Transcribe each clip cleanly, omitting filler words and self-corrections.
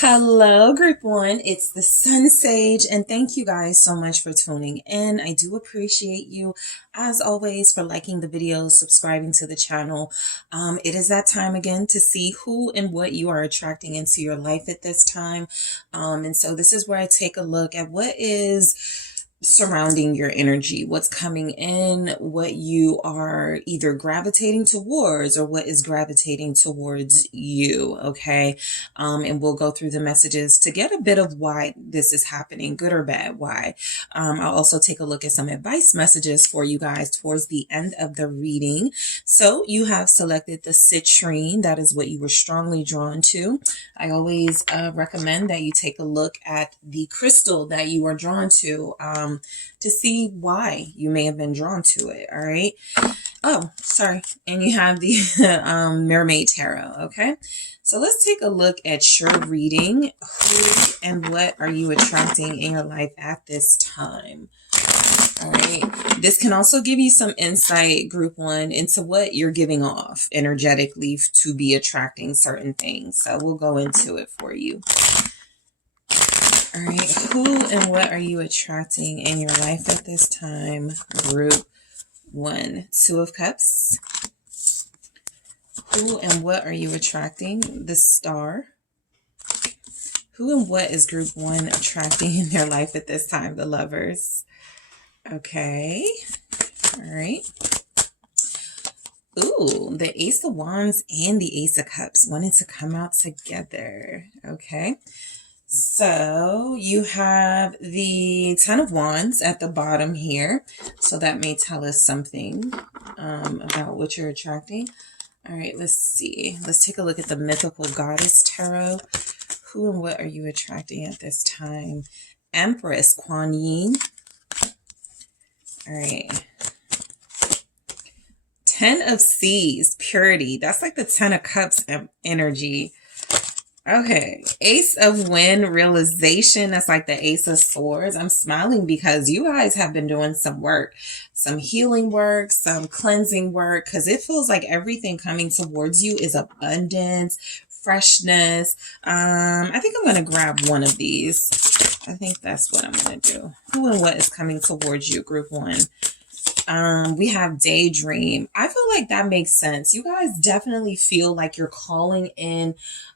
Hello, group one. It's the SunSage, and thank you guys so much for tuning in. I do appreciate you, as always, for liking the videos, subscribing to the channel. It is that time again to see who and what you are attracting into your life at this time. And so this is where I take a look at what is surrounding your energy, what's coming in, what you are either gravitating towards or what is gravitating towards you. Okay. And we'll go through the messages to get a bit of why this is happening, good or bad, why. I'll also take a look at some advice messages for you guys towards the end of the reading. So you have selected the citrine. That is what you were strongly drawn to. I always recommend that you take a look at the crystal that you are drawn to see why you may have been drawn to it. All right. Oh, sorry. And you have the Mermaid Tarot. Okay. So let's take a look at your reading. Who and what are you attracting in your life at this time? All right. This can also give you some insight, group one, into what you're giving off energetically to be attracting certain things. So we'll go into it for you. All right. Who and what are you attracting in your life at this time, group one? Two of Cups. Who and what are you attracting? The Star. Who and what is group one attracting in their life at this time? The Lovers. Okay. All right. Ooh, the Ace of Wands and the Ace of Cups wanted to come out together. Okay. So you have the Ten of Wands at the bottom here. So that may tell us something about what you're attracting. All right, let's see. Let's take a look at the Mythical Goddess Tarot. Who and what are you attracting at this time? Empress, Kuan Yin. All right. Ten of Seas, Purity. That's like the Ten of Cups energy. Okay, Ace of Wind, Realization. That's like the Ace of Swords. I'm smiling because you guys have been doing some work, some healing work, some cleansing work, because it feels like everything coming towards you is abundance, freshness. I think I'm going to grab one of these. I think that's what I'm going to do. Who and what is coming towards you, group one? We have Daydream. I feel like that makes sense. You guys definitely feel like you're calling in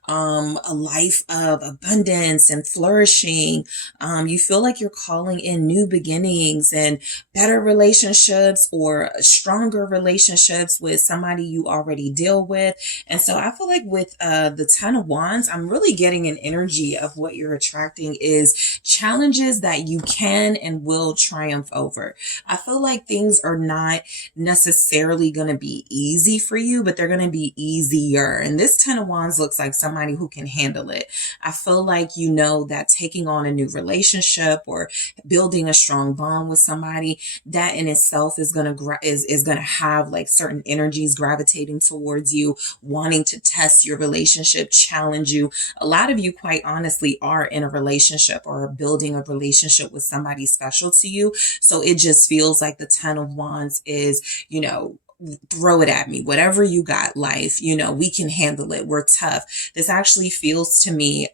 a life of abundance and flourishing. You feel like you're calling in new beginnings and better relationships or stronger relationships with somebody you already deal with. And so I feel like with the Ten of Wands, I'm really getting an energy of what you're attracting is challenges that you can and will triumph over. I feel like things are not necessarily going to be easy for you, but they're going to be easier. And this Ten of Wands looks like somebody who can handle it. I feel like you know that taking on a new relationship or building a strong bond with somebody, that in itself is going to is going to have like certain energies gravitating towards you, wanting to test your relationship, challenge you. A lot of you, quite honestly, are in a relationship or are building a relationship with somebody special to you. So it just feels like the Ten of Wands is, you know, throw it at me, whatever you got, life, you know, we can handle it. We're tough. This actually feels to me,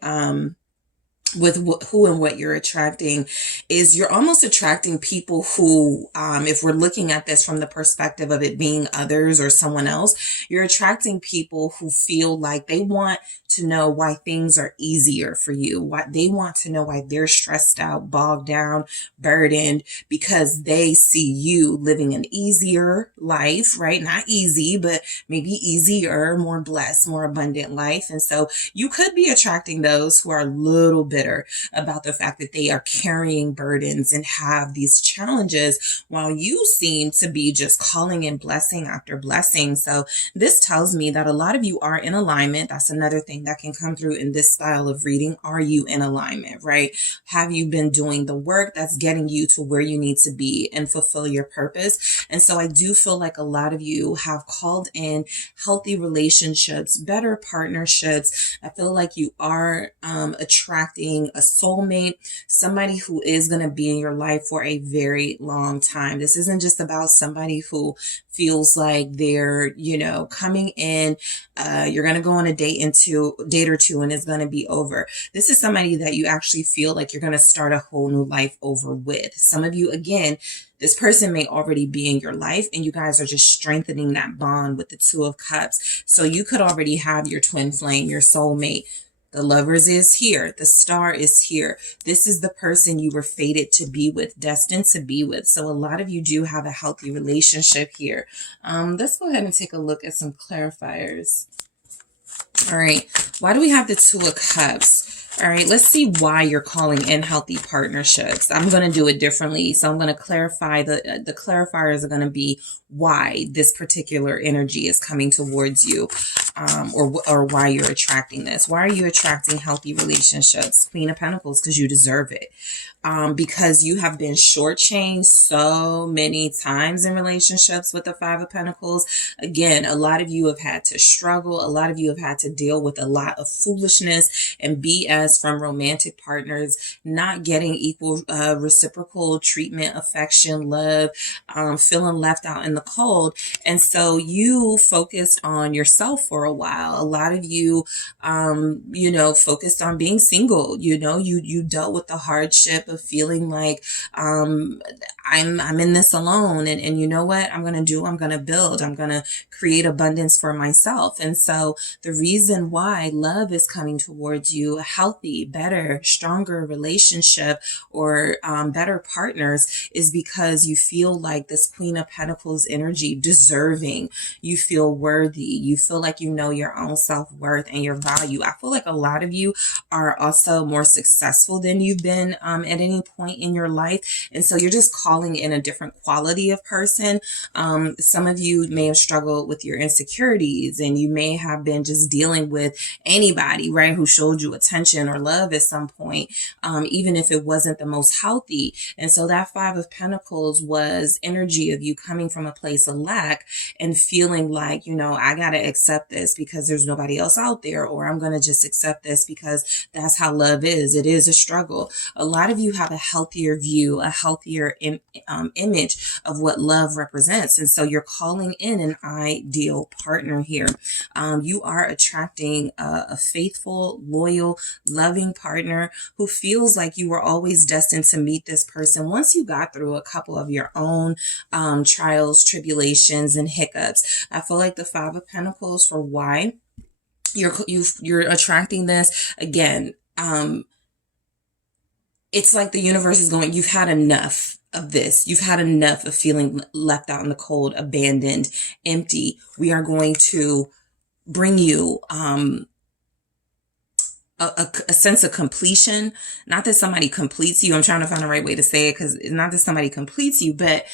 with who and what you're attracting is you're almost attracting people who, if we're looking at this from the perspective of it being others or someone else, you're attracting people who feel like they want to know why things are easier for you. Why they want to know why they're stressed out, bogged down, burdened, because they see you living an easier life, right? Not easy, but maybe easier, more blessed, more abundant life. And so you could be attracting those who are a little bitter about the fact that they are carrying burdens and have these challenges while you seem to be just calling in blessing after blessing. So this tells me that a lot of you are in alignment. That's another thing that can come through in this style of reading. Are you in alignment, right? Have you been doing the work that's getting you to where you need to be and fulfill your purpose? And so I do feel like a lot of you have called in healthy relationships, better partnerships. I feel like you are attracting attracting a soulmate, somebody who is going to be in your life for a very long time. This isn't just about somebody who feels like they're, you know, coming in, you're going to go on a date or two and it's going to be over. This is somebody that you actually feel like you're going to start a whole new life over with. Some of you, again, this person may already be in your life and you guys are just strengthening that bond with the Two of Cups. So you could already have your twin flame, your soulmate. The Lovers is here. The Star is here. This is the person you were fated to be with, destined to be with. So a lot of you do have a healthy relationship here. Let's go ahead and take a look at some clarifiers. All right. Why do we have the Two of Cups? All right, let's see why you're calling in healthy partnerships. I'm going to do it differently. So I'm going to clarify, the clarifiers are going to be why this particular energy is coming towards you, or why you're attracting this. Why are you attracting healthy relationships? Queen of Pentacles, because you deserve it. Because you have been shortchanged so many times in relationships with the Five of Pentacles. Again, a lot of you have had to struggle. A lot of you have had to deal with a lot of foolishness and BS from romantic partners, not getting equal reciprocal treatment, affection, love, feeling left out in the cold. And so you focused on yourself for a while. A lot of you, you know, focused on being single. You know, you dealt with the hardship of feeling like I'm in this alone, and you know what I'm going to build, I'm going to create abundance for myself. And so the reason why love is coming towards you, a healthy, better, stronger relationship, or better partners, is because you feel like this Queen of Pentacles energy, deserving. You feel worthy. You feel like you know your own self-worth and your value. I feel like a lot of you are also more successful than you've been at any point in your life. And so you're just calling in a different quality of person. Some of you may have struggled with your insecurities, and you may have been just dealing with anybody, right, who showed you attention or love at some point, even if it wasn't the most healthy. And so that Five of Pentacles was energy of you coming from a place of lack and feeling like, you know, I got to accept this because there's nobody else out there, or I'm going to just accept this because that's how love is. It is a struggle. A lot of you have a healthier view, a healthier image of what love represents. And so you're calling in an ideal partner here. You are attracting a faithful, loyal, loving partner who feels like you were always destined to meet this person once you got through a couple of your own trials, tribulations, and hiccups. I feel like the Five of Pentacles, for why you're attracting this, again, it's like the universe is going, you've had enough of this. You've had enough of feeling left out in the cold, abandoned, empty. We are going to bring you a sense of completion. Not that somebody completes you. I'm trying to find the right way to say it, because it's not that somebody completes you, but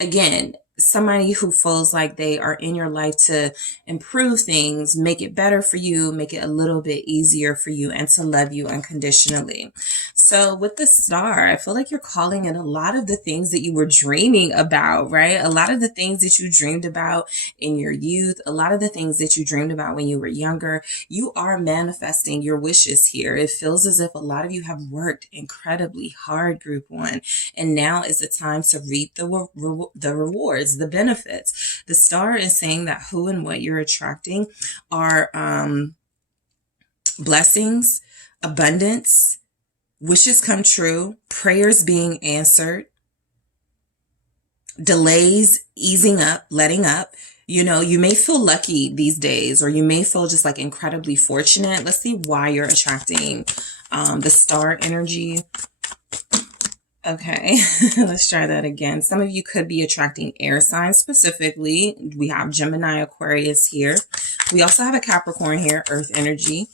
again, somebody who feels like they are in your life to improve things, make it better for you, make it a little bit easier for you, and to love you unconditionally. So with the Star, I feel like you're calling in a lot of the things that you were dreaming about, right? A lot of the things that you dreamed about in your youth, a lot of the things that you dreamed about when you were younger. You are manifesting your wishes here. It feels as if a lot of you have worked incredibly hard, Group 1, and now is the time to reap the rewards, the benefits. The Star is saying that who and what you're attracting are blessings, abundance, wishes come true, prayers being answered, delays easing up, letting up. You know, you may feel lucky these days, or you may feel just like incredibly fortunate. Let's see why you're attracting the Star energy. Okay, let's try that again. Some of you could be attracting air signs specifically. We have Gemini, Aquarius here. We also have a Capricorn here, earth energy.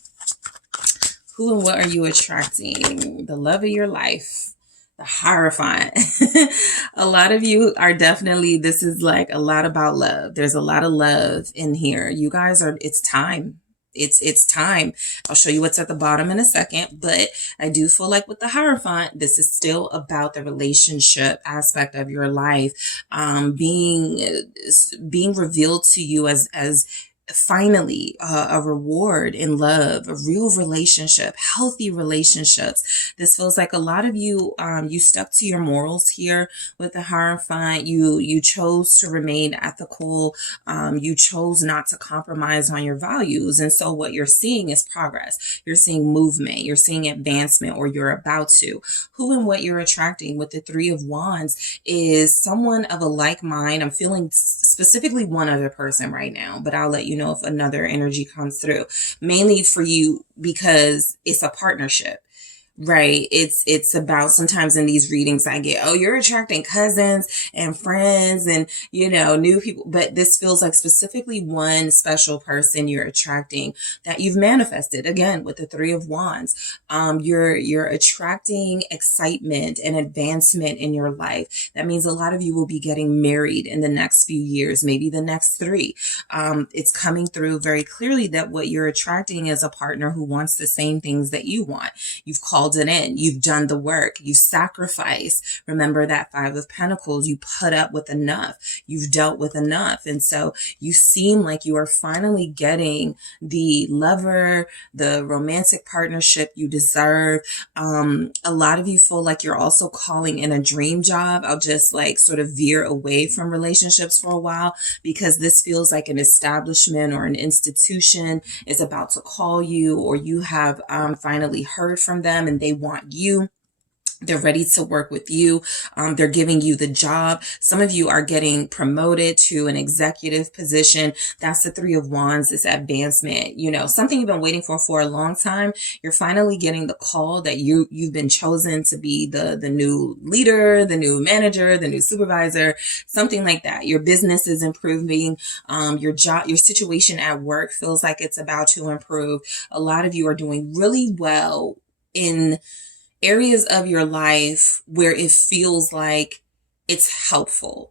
Who and what are you attracting? The love of your life. The Hierophant. A lot of you are definitely, this is like a lot about love. There's a lot of love in here. You guys are, it's time. It's time. I'll show you what's at the bottom in a second, but I do feel like with the Hierophant, this is still about the relationship aspect of your life, being revealed to you as finally a reward in love, a real relationship, healthy relationships. This feels like a lot of you, you stuck to your morals here with the Hierophant. You chose to remain ethical. You chose not to compromise on your values. And so what you're seeing is progress. You're seeing movement. You're seeing advancement, or you're about to. Who and what you're attracting with the Three of Wands is someone of a like mind. I'm feeling specifically one other person right now, but I'll let you know if another energy comes through. Mainly for you because it's a partnership. Right. It's about, sometimes in these readings I get, oh, you're attracting cousins and friends and, new people. But this feels like specifically one special person you're attracting that you've manifested, again, with the Three of Wands. You're attracting excitement and advancement in your life. That means a lot of you will be getting married in the next few years, maybe the next 3. It's coming through very clearly that what you're attracting is a partner who wants the same things that you want. You've called it in. You've done the work. You sacrifice. Remember that Five of Pentacles. You put up with enough. You've dealt with enough. And so you seem like you are finally getting the lover, the romantic partnership you deserve. A lot of you feel like you're also calling in a dream job. I'll just sort of veer away from relationships for a while, because this feels like an establishment or an institution is about to call you, or you have finally heard from them and they want you. They're ready to work with you. They're giving you the job. Some of you are getting promoted to an executive position. That's the Three of Wands, this advancement. Something you've been waiting for a long time. You're finally getting the call that you've been chosen to be the new leader, the new manager, the new supervisor, something like that. Your business is improving. Your job, your situation at work feels like it's about to improve. A lot of you are doing really well in areas of your life where it feels like it's helpful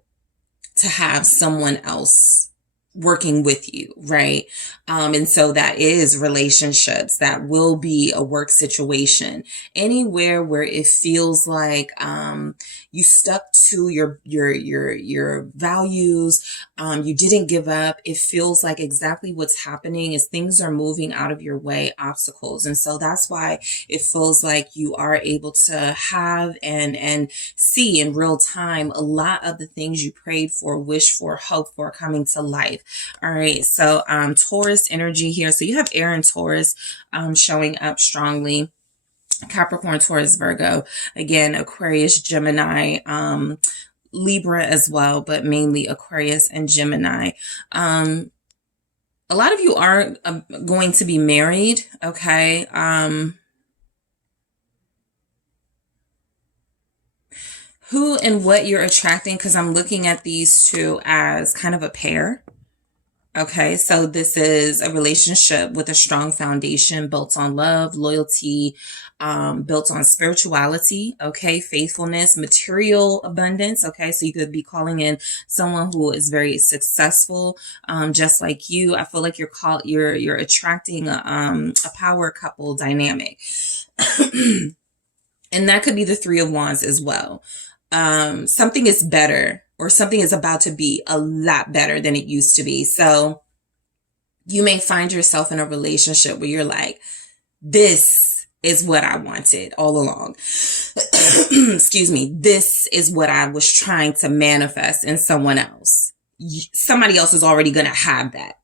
to have someone else working with you, right? And so that is relationships. That will be a work situation. Anywhere where it feels like you stuck to your values, you didn't give up. It feels like exactly what's happening is things are moving out of your way, obstacles. And so that's why it feels like you are able to have and see in real time a lot of the things you prayed for, wished for, hoped for coming to life. All right. So Taurus energy here. So you have air and Taurus showing up strongly. Capricorn, Taurus, Virgo, again, Aquarius, Gemini, Libra as well, but mainly Aquarius and Gemini. A lot of you are going to be married. Okay. Who and what you're attracting, because I'm looking at these two as kind of a pair. Okay, so this is a relationship with a strong foundation built on love, loyalty, built on spirituality, okay, faithfulness, material abundance, okay, so you could be calling in someone who is very successful, just like you. I feel like you're attracting a power couple dynamic. And that could be the Three of Wands as well. Something is better, or something is about to be a lot better than it used to be. So you may find yourself in a relationship where you're like, this is what I wanted all along. Excuse me. This is what I was trying to manifest in someone else. Somebody else is already going to have that.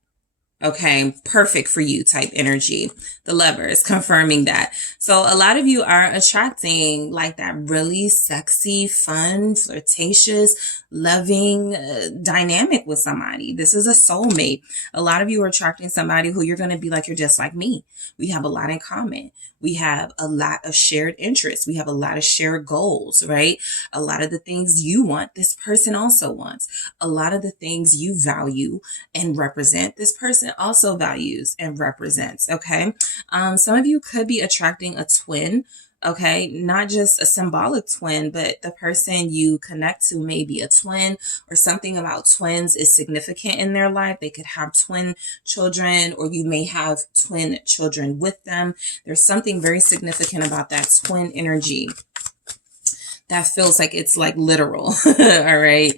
Okay, perfect for you type energy. The Lover is confirming that. So a lot of you are attracting like that really sexy, fun, flirtatious, loving dynamic with somebody. This is a soulmate. A lot of you are attracting somebody who you're going to be like, you're just like me. We have a lot in common. We have a lot of shared interests. We have a lot of shared goals, right? A lot of the things you want, this person also wants. A lot of the things you value and represent, this person also values and represents, okay? Some of you could be attracting a twin, okay? Not just a symbolic twin, but the person you connect to may be a twin, or something about twins is significant in their life. They could have twin children, or you may have twin children with them. There's something very significant about that twin energy that feels like it's like literal. All right.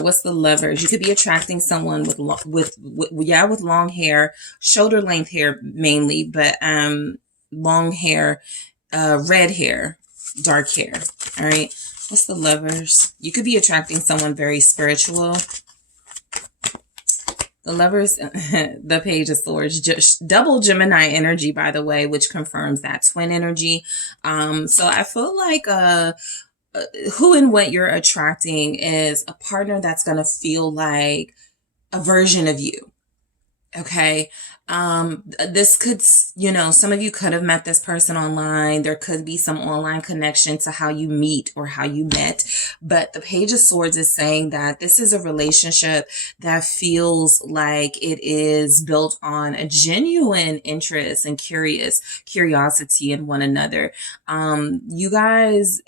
What's the Lovers? You could be attracting someone with long hair, shoulder length hair mainly, but long hair, red hair, dark hair. All right. What's the Lovers? You could be attracting someone very spiritual. The Lovers, the Page of Swords, just double Gemini energy, by the way, which confirms that twin energy. So I feel like who and what you're attracting is a partner that's going to feel like a version of you. Okay. This could, some of you could have met this person online. There could be some online connection to how you meet or how you met. But the Page of Swords is saying that this is a relationship that feels like it is built on a genuine interest and curiosity in one another. You guys,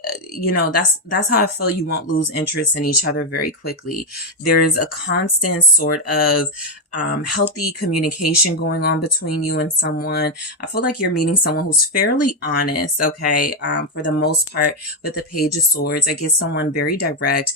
that's how I feel you won't lose interest in each other very quickly. There's a constant sort of healthy communication going on between you and someone. I feel like you're meeting someone who's fairly honest, okay? For the most part, with the Page of Swords, I get someone very direct,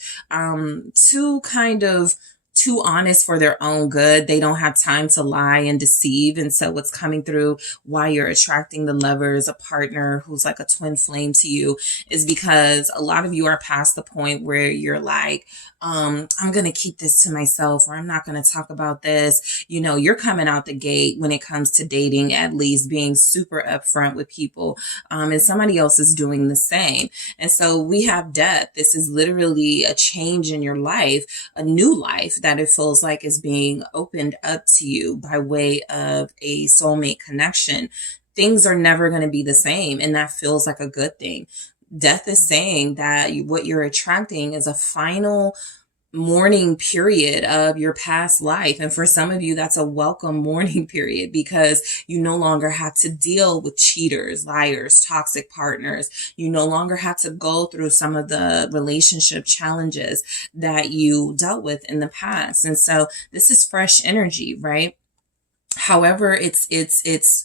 too honest for their own good. They don't have time to lie and deceive. And so what's coming through why you're attracting the Lovers, a partner who's like a twin flame to you, is because a lot of you are past the point where you're like, I'm going to keep this to myself, or I'm not going to talk about this. You're coming out the gate when it comes to dating, at least being super upfront with people. And somebody else is doing the same. And so we have death. This is literally a change in your life, a new life that it feels like is being opened up to you by way of a soulmate connection. Things are never going to be the same. And that feels like a good thing. Death is saying that what you're attracting is a final mourning period of your past life. And for some of you, that's a welcome mourning period because you no longer have to deal with cheaters, liars, toxic partners. You no longer have to go through some of the relationship challenges that you dealt with in the past. And so this is fresh energy, right? However it's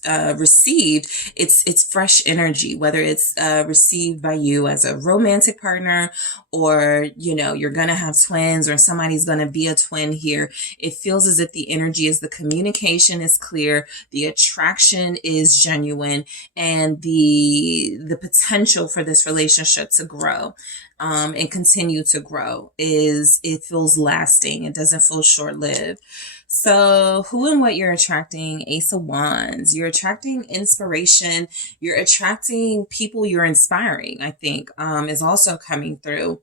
received, it's fresh energy, whether it's received by you as a romantic partner, or you're gonna have twins, or somebody's gonna be a twin here. It feels as if the energy is, the communication is clear, the attraction is genuine, and the potential for this relationship to grow and continue to grow it feels lasting. It doesn't feel short-lived. So who and what you're attracting? Ace of Wands. You're attracting inspiration. You're attracting people you're inspiring, I think, is also coming through.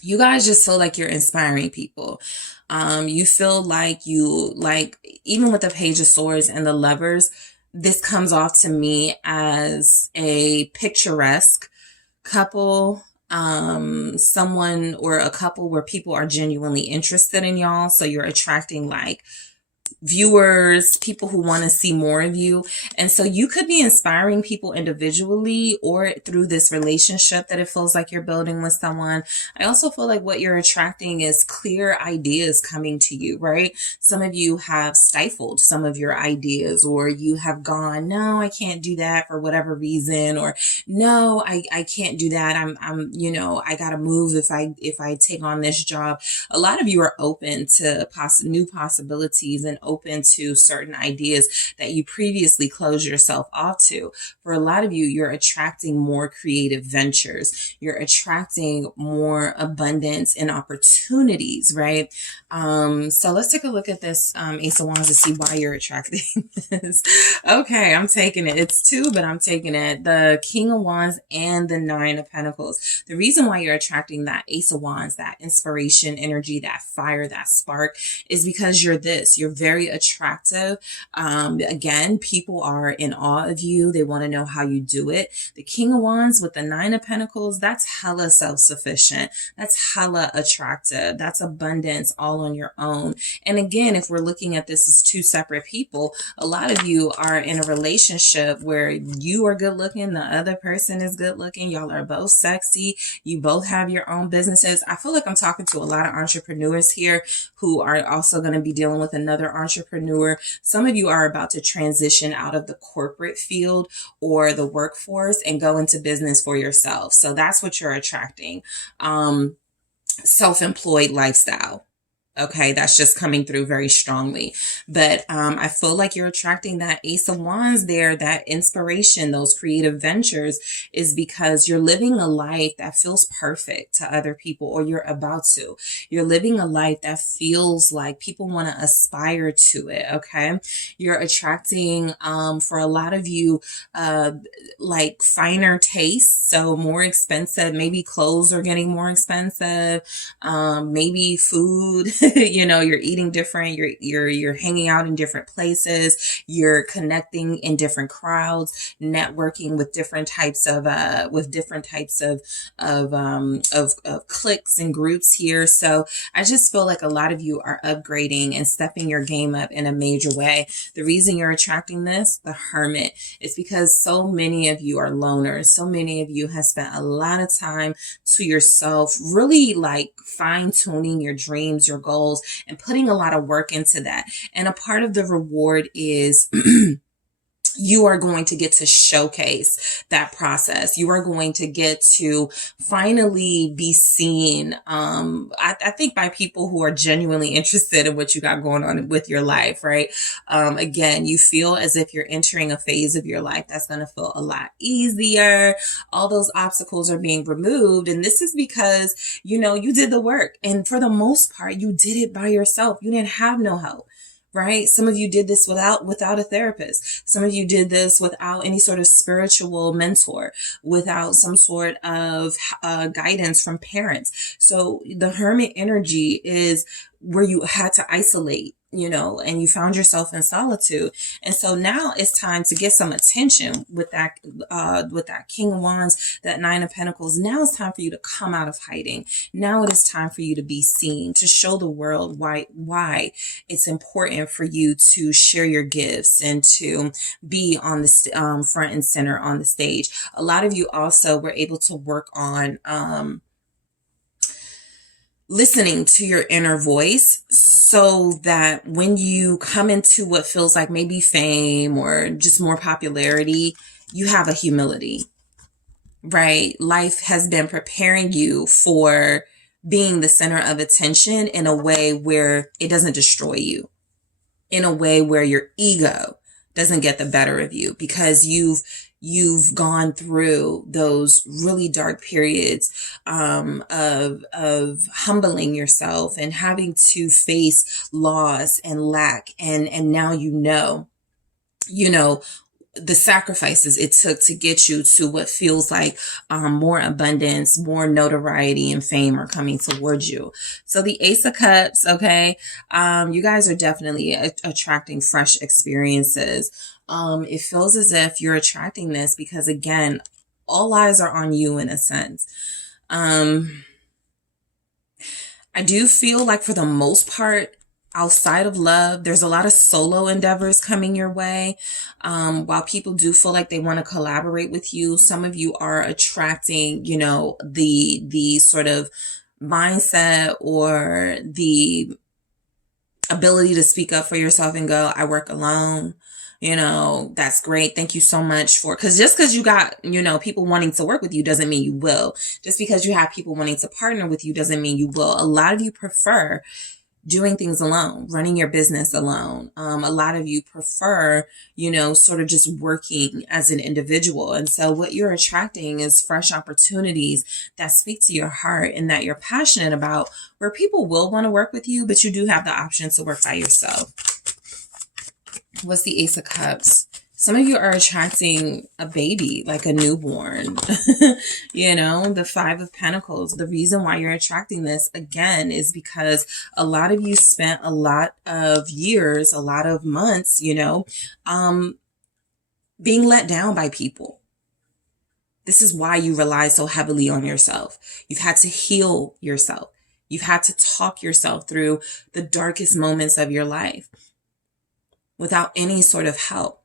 You guys just feel like you're inspiring people. You feel like even with the Page of Swords and the Lovers, this comes off to me as a picturesque couple, someone or a couple where people are genuinely interested in y'all. So you're attracting like viewers, people who want to see more of you. And so you could be inspiring people individually or through this relationship that it feels like you're building with someone. I also feel like what you're attracting is clear ideas coming to you, right? Some of you have stifled some of your ideas, or you have gone, no, I can't do that for whatever reason, or no, I can't do that. I gotta move if I take on this job. A lot of you are open to new possibilities and open to certain ideas that you previously closed yourself off to. For a lot of you, you're attracting more creative ventures. You're attracting more abundance and opportunities, right? So let's take a look at this Ace of Wands to see why you're attracting this. Okay, I'm taking it. It's two, but I'm taking it. The King of Wands and the Nine of Pentacles. The reason why you're attracting that Ace of Wands, that inspiration energy, that fire, that spark, is because you're very attractive. Again, people are in awe of you. They want to know how you do it. The King of Wands with the Nine of Pentacles, that's hella self-sufficient. That's hella attractive. That's abundance all on your own. And again, if we're looking at this as two separate people, a lot of you are in a relationship where you are good looking, the other person is good looking. Y'all are both sexy. You both have your own businesses. I feel like I'm talking to a lot of entrepreneurs here who are also going to be dealing with another entrepreneur entrepreneur. Some of you are about to transition out of the corporate field or the workforce and go into business for yourself. So that's what you're attracting. Self-employed lifestyle. Okay, that's just coming through very strongly. But I feel like you're attracting that Ace of Wands there, that inspiration, those creative ventures, is because you're living a life that feels perfect to other people, or you're about to. You're living a life that feels like people want to aspire to it, okay? You're attracting, for a lot of you, like finer tastes, so more expensive. Maybe clothes are getting more expensive, maybe food. You know, you're eating different, you're hanging out in different places, you're connecting in different crowds, networking with different types of cliques and groups here. So I just feel like a lot of you are upgrading and stepping your game up in a major way. The reason you're attracting this, the Hermit, is because so many of you are loners. So many of you have spent a lot of time to yourself, really like fine-tuning your dreams, your goals, and putting a lot of work into that. And a part of the reward is you are going to get to showcase that process. You are going to get to finally be seen, I think by people who are genuinely interested in what you got going on with your life, right? Again, you feel as if you're entering a phase of your life that's going to feel a lot easier. All those obstacles are being removed. And this is because, you know, you did the work. And for the most part, you did it by yourself. You didn't have no help. Right? Some of you did this without a therapist. Some of you did this without any sort of spiritual mentor, without some sort of guidance from parents. So the Hermit energy is where you had to isolate, you know, and you found yourself in solitude. And so now it's time to get some attention with that King of Wands, that Nine of Pentacles. Now it's time for you to come out of hiding. Now it is time for you to be seen, to show the world why it's important for you to share your gifts and to be on the front and center on the stage. A lot of you also were able to work on, listening to your inner voice, so that when you come into what feels like maybe fame or just more popularity, you have a humility, right? Life has been preparing you for being the center of attention in a way where it doesn't destroy you, in a way where your ego doesn't get the better of you, because you've gone through those really dark periods of humbling yourself and having to face loss and lack, and now you know the sacrifices it took to get you to what feels like more abundance, more notoriety and fame are coming towards you. So the Ace of Cups, okay, you guys are definitely attracting fresh experiences. It feels as if you're attracting this because, again, all eyes are on you in a sense. I do feel like for the most part, outside of love, there's a lot of solo endeavors coming your way. While people do feel like they want to collaborate with you, some of you are attracting, you know, the sort of mindset or the ability to speak up for yourself and go, I work alone. You know, that's great. Thank you so much for, because just because you got, you know, people wanting to work with you doesn't mean you will. Just because you have people wanting to partner with you doesn't mean you will. A lot of you prefer doing things alone, running your business alone. A lot of you prefer, you know, sort of just working as an individual. And so what you're attracting is fresh opportunities that speak to your heart and that you're passionate about, where people will want to work with you, but you do have the option to work by yourself. What's the Ace of Cups? Some of you are attracting a baby, like a newborn, you know, the Five of Pentacles. The reason why you're attracting this, again, is because a lot of you spent a lot of years, a lot of months, you know, being let down by people. This is why you rely so heavily on yourself. You've had to heal yourself. You've had to talk yourself through the darkest moments of your life without any sort of help.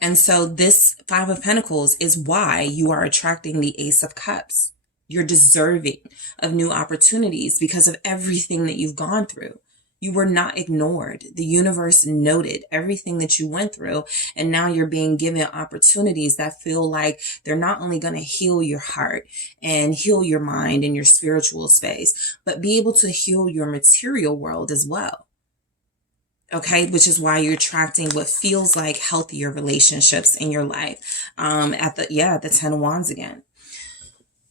And so this Five of Pentacles is why you are attracting the Ace of Cups. You're deserving of new opportunities because of everything that you've gone through. You were not ignored. The universe noted everything that you went through, and now you're being given opportunities that feel like they're not only going to heal your heart and heal your mind and your spiritual space, but be able to heal your material world as well. Okay, which is why you're attracting what feels like healthier relationships in your life. At the 10 of Wands again.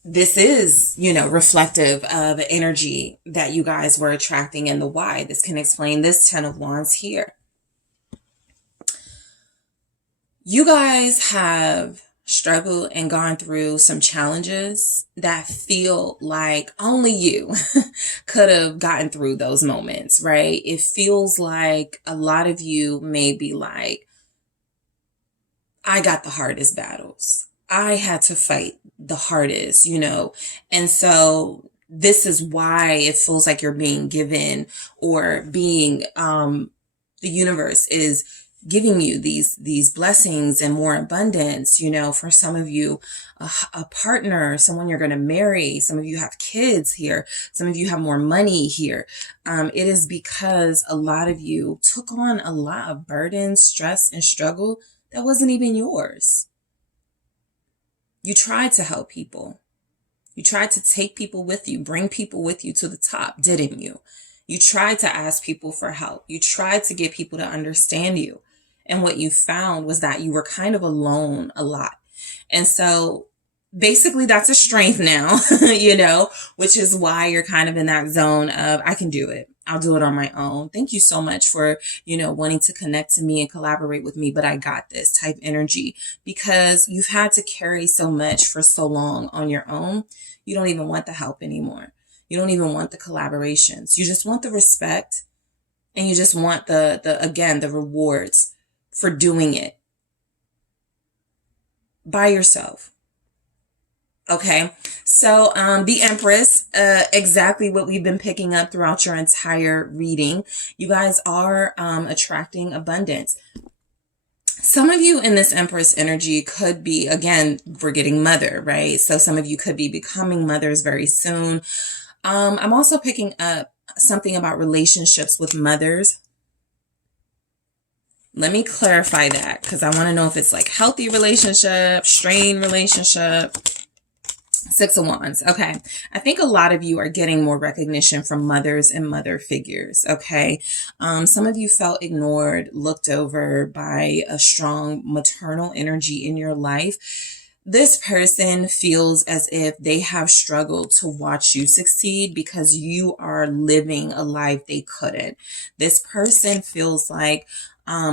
This is, reflective of energy that you guys were attracting and the why. This can explain this 10 of Wands here. You guys have struggled and gone through some challenges that feel like only you could have gotten through those moments, right? It feels like a lot of you may be like, I got the hardest battles. I had to fight the hardest, and so this is why it feels like you're being given, or being, the universe is giving you these blessings and more abundance. For some of you, a partner, someone you're going to marry. Some of you have kids here. Some of you have more money here. It is because a lot of you took on a lot of burden, stress, and struggle that wasn't even yours. You tried to help people. You tried to take people with you, bring people with you to the top, didn't you? You tried to ask people for help. You tried to get people to understand you. And what you found was that you were kind of alone a lot. And so basically that's a strength now, which is why you're kind of in that zone of, I can do it. I'll do it on my own. Thank you so much for, wanting to connect to me and collaborate with me, but I got this type energy, because you've had to carry so much for so long on your own. You don't even want the help anymore. You don't even want the collaborations. You just want the respect, and you just want the rewards for doing it by yourself. Okay, so the Empress, exactly what we've been picking up throughout your entire reading. You guys are attracting abundance. Some of you in this Empress energy could be, again, we're getting mother, right? So some of you could be becoming mothers very soon. I'm also picking up something about relationships with mothers. Let me clarify that, because I want to know if it's like healthy relationship, strained relationship. 6 of Wands. Okay. I think a lot of you are getting more recognition from mothers and mother figures. Okay. Some of you felt ignored, looked over by a strong maternal energy in your life. This person feels as if they have struggled to watch you succeed because you are living a life they couldn't. This person feels like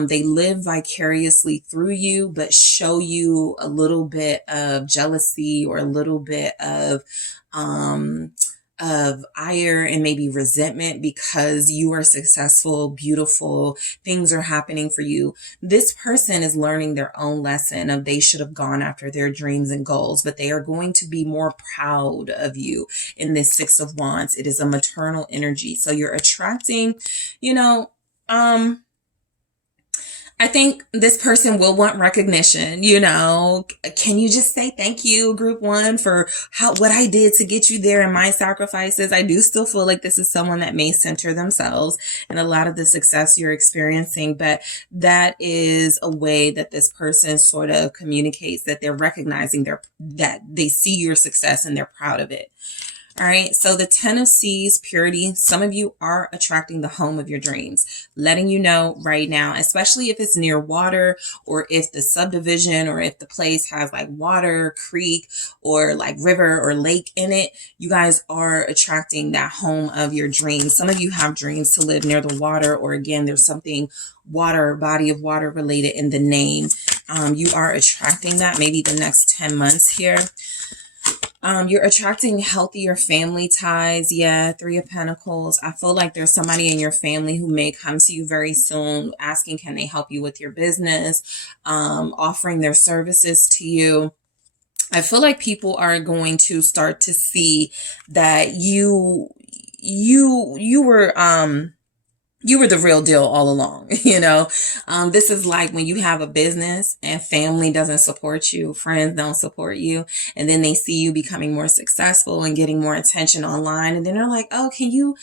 they live vicariously through you, but show you a little bit of jealousy or a little bit of ire and maybe resentment because you are successful, beautiful, things are happening for you. This person is learning their own lesson of they should have gone after their dreams and goals, but they are going to be more proud of you in this 6 of Wands. It is a maternal energy. So you're attracting, I think this person will want recognition, Can you just say thank you, group 1, for what I did to get you there and my sacrifices? I do still feel like this is someone that may center themselves in a lot of the success you're experiencing, but that is a way that this person sort of communicates that they're recognizing that they see your success and they're proud of it. All right. So the 10 of Seas, purity. Some of you are attracting the home of your dreams, letting you know right now, especially if it's near water, or if the subdivision, or if the place has like water, creek, or like river or lake in it. You guys are attracting that home of your dreams. Some of you have dreams to live near the water, or again, there's something water, body of water related in the name. You are attracting that maybe the next 10 months here. You're attracting healthier family ties. Yeah, 3 of Pentacles. I feel like there's somebody in your family who may come to you very soon asking, can they help you with your business, offering their services to you. I feel like people are going to start to see that you were you were the real deal all along. You know, this is like when you have a business and family doesn't support you, friends don't support you, and then they see you becoming more successful and getting more attention online, and then they're like, oh, can you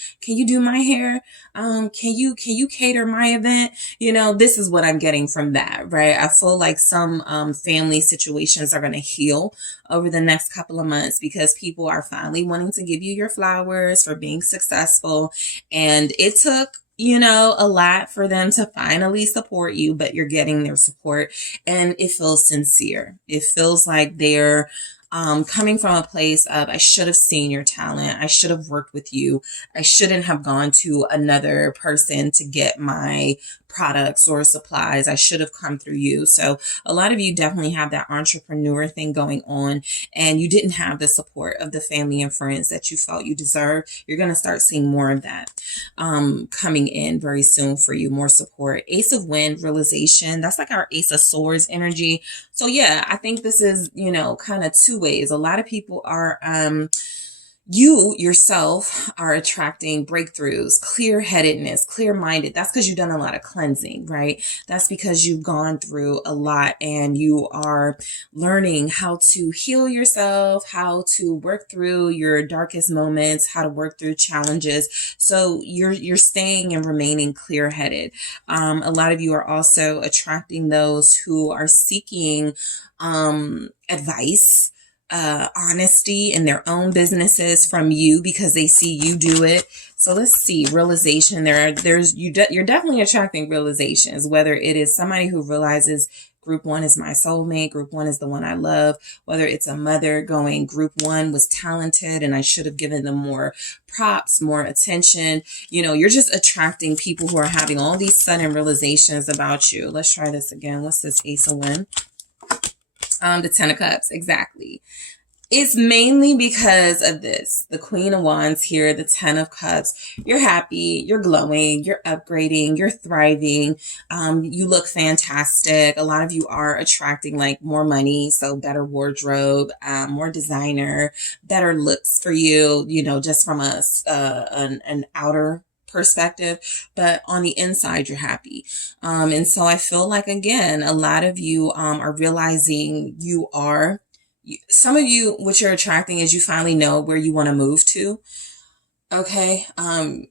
do my hair? Can you cater my event? You know, this is what I'm getting from that, right? I feel like some family situations are going to heal over the next couple of months because people are finally wanting to give you your flowers for being successful. And it took, you know, a lot for them to finally support you, but you're getting their support and it feels sincere. It feels like they're coming from a place of, I should have seen your talent. I should have worked with you. I shouldn't have gone to another person to get my products or supplies. I should have come through you. So a lot of you definitely have that entrepreneur thing going on, and you didn't have the support of the family and friends that you felt you deserved. You're going to start seeing more of that coming in very soon for you, more support. Ace of Wind, realization. That's like our Ace of Swords energy. So yeah, I think this is, you know, kind of two ways. A lot of people are, you yourself are attracting breakthroughs, clear-headedness, clear-minded. That's because you've done a lot of cleansing, right? That's because you've gone through a lot and you are learning how to heal yourself, how to work through your darkest moments, how to work through challenges. So you're staying and remaining clear-headed. A lot of you are also attracting those who are seeking advice, honesty in their own businesses from you because they see you do it. So let's see, realization. You're definitely attracting realizations, whether it is somebody who realizes group one is my soulmate, group one is the one I love, whether it's a mother going, group one was talented and I should have given them more props, more attention. You know, you're just attracting people who are having all these sudden realizations about you. Let's try this again. What's this Ace of Wind? The Ten of Cups, exactly. It's mainly because of this. The Queen of Wands here, the Ten of Cups. You're happy, you're glowing, you're upgrading, you're thriving. You look fantastic. A lot of you are attracting like more money, so better wardrobe, more designer, better looks for you, you know, just from an outer perspective, but on the inside you're happy. And so I feel like, again, a lot of you are realizing some of you, what you're attracting is you finally know where you want to move to. Okay.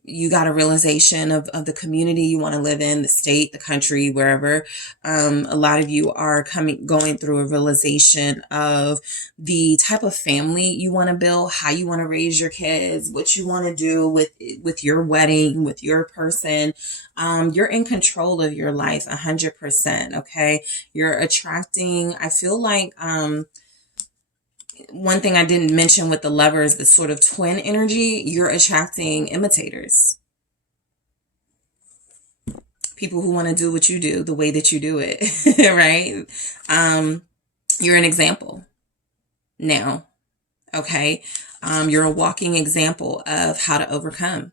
You got a realization of the community you want to live in, the state, the country, wherever. A lot of you are going through a realization of the type of family you want to build, how you want to raise your kids, what you want to do with your wedding, with your person. You're in control of your life 100%. Okay. You're attracting, I feel like, one thing I didn't mention with the Lovers, the sort of twin energy, you're attracting imitators. People who want to do what you do, the way that you do it, right? You're an example now, okay? You're a walking example of how to overcome.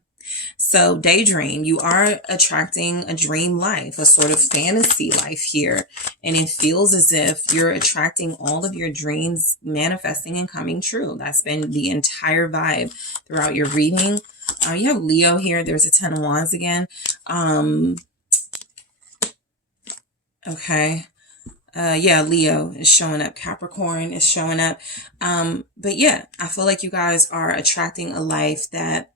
So daydream, you are attracting a dream life, a sort of fantasy life here. And it feels as if you're attracting all of your dreams manifesting and coming true. That's been the entire vibe throughout your reading. You have Leo here. There's a Ten of Wands again. Okay. Yeah, Leo is showing up. Capricorn is showing up. But yeah, I feel like you guys are attracting a life that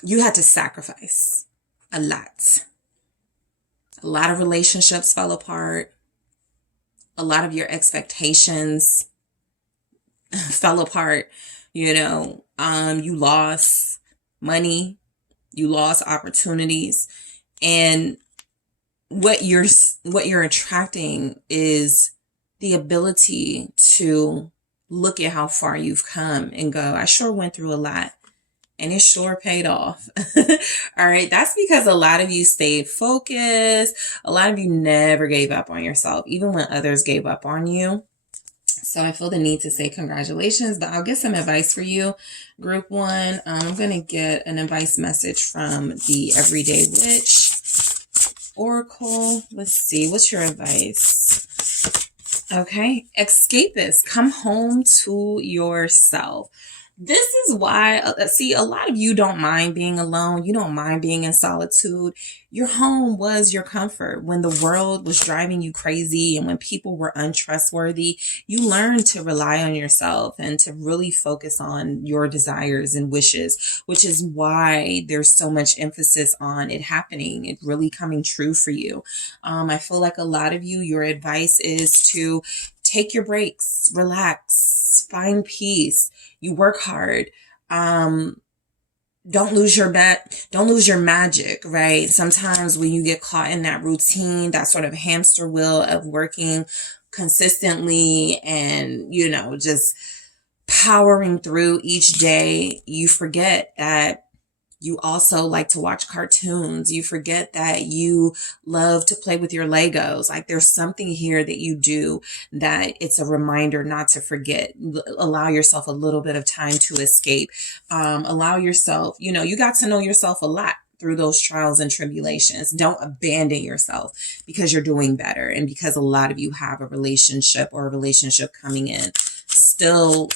you had to sacrifice a lot. A lot of relationships fell apart. A lot of your expectations fell apart. You know, you lost money, you lost opportunities, and what you're attracting is the ability to look at how far you've come and go, I sure went through a lot. And it sure paid off. All right. That's because a lot of you stayed focused. A lot of you never gave up on yourself, even when others gave up on you. So I feel the need to say congratulations, but I'll get some advice for you. Group one, I'm going to get an advice message from the Everyday Witch Oracle. Let's see. What's your advice? Okay. Escapist. Come home to yourself. This is why, see, a lot of you don't mind being alone. You don't mind being in solitude. Your home was your comfort. When the world was driving you crazy and when people were untrustworthy, you learned to rely on yourself and to really focus on your desires and wishes, which is why there's so much emphasis on it happening, it really coming true for you. I feel like a lot of you, your advice is to take your breaks, relax, find peace. You work hard. Don't lose your don't lose your magic, right? Sometimes when you get caught in that routine, that sort of hamster wheel of working consistently and, you know, just powering through each day, you forget that you also like to watch cartoons. You forget that you love to play with your Legos. Like there's something here that you do that it's a reminder not to forget. Allow yourself a little bit of time to escape. Allow yourself, you know, you got to know yourself a lot through those trials and tribulations. Don't abandon yourself because you're doing better and because a lot of you have a relationship or a relationship coming in. Still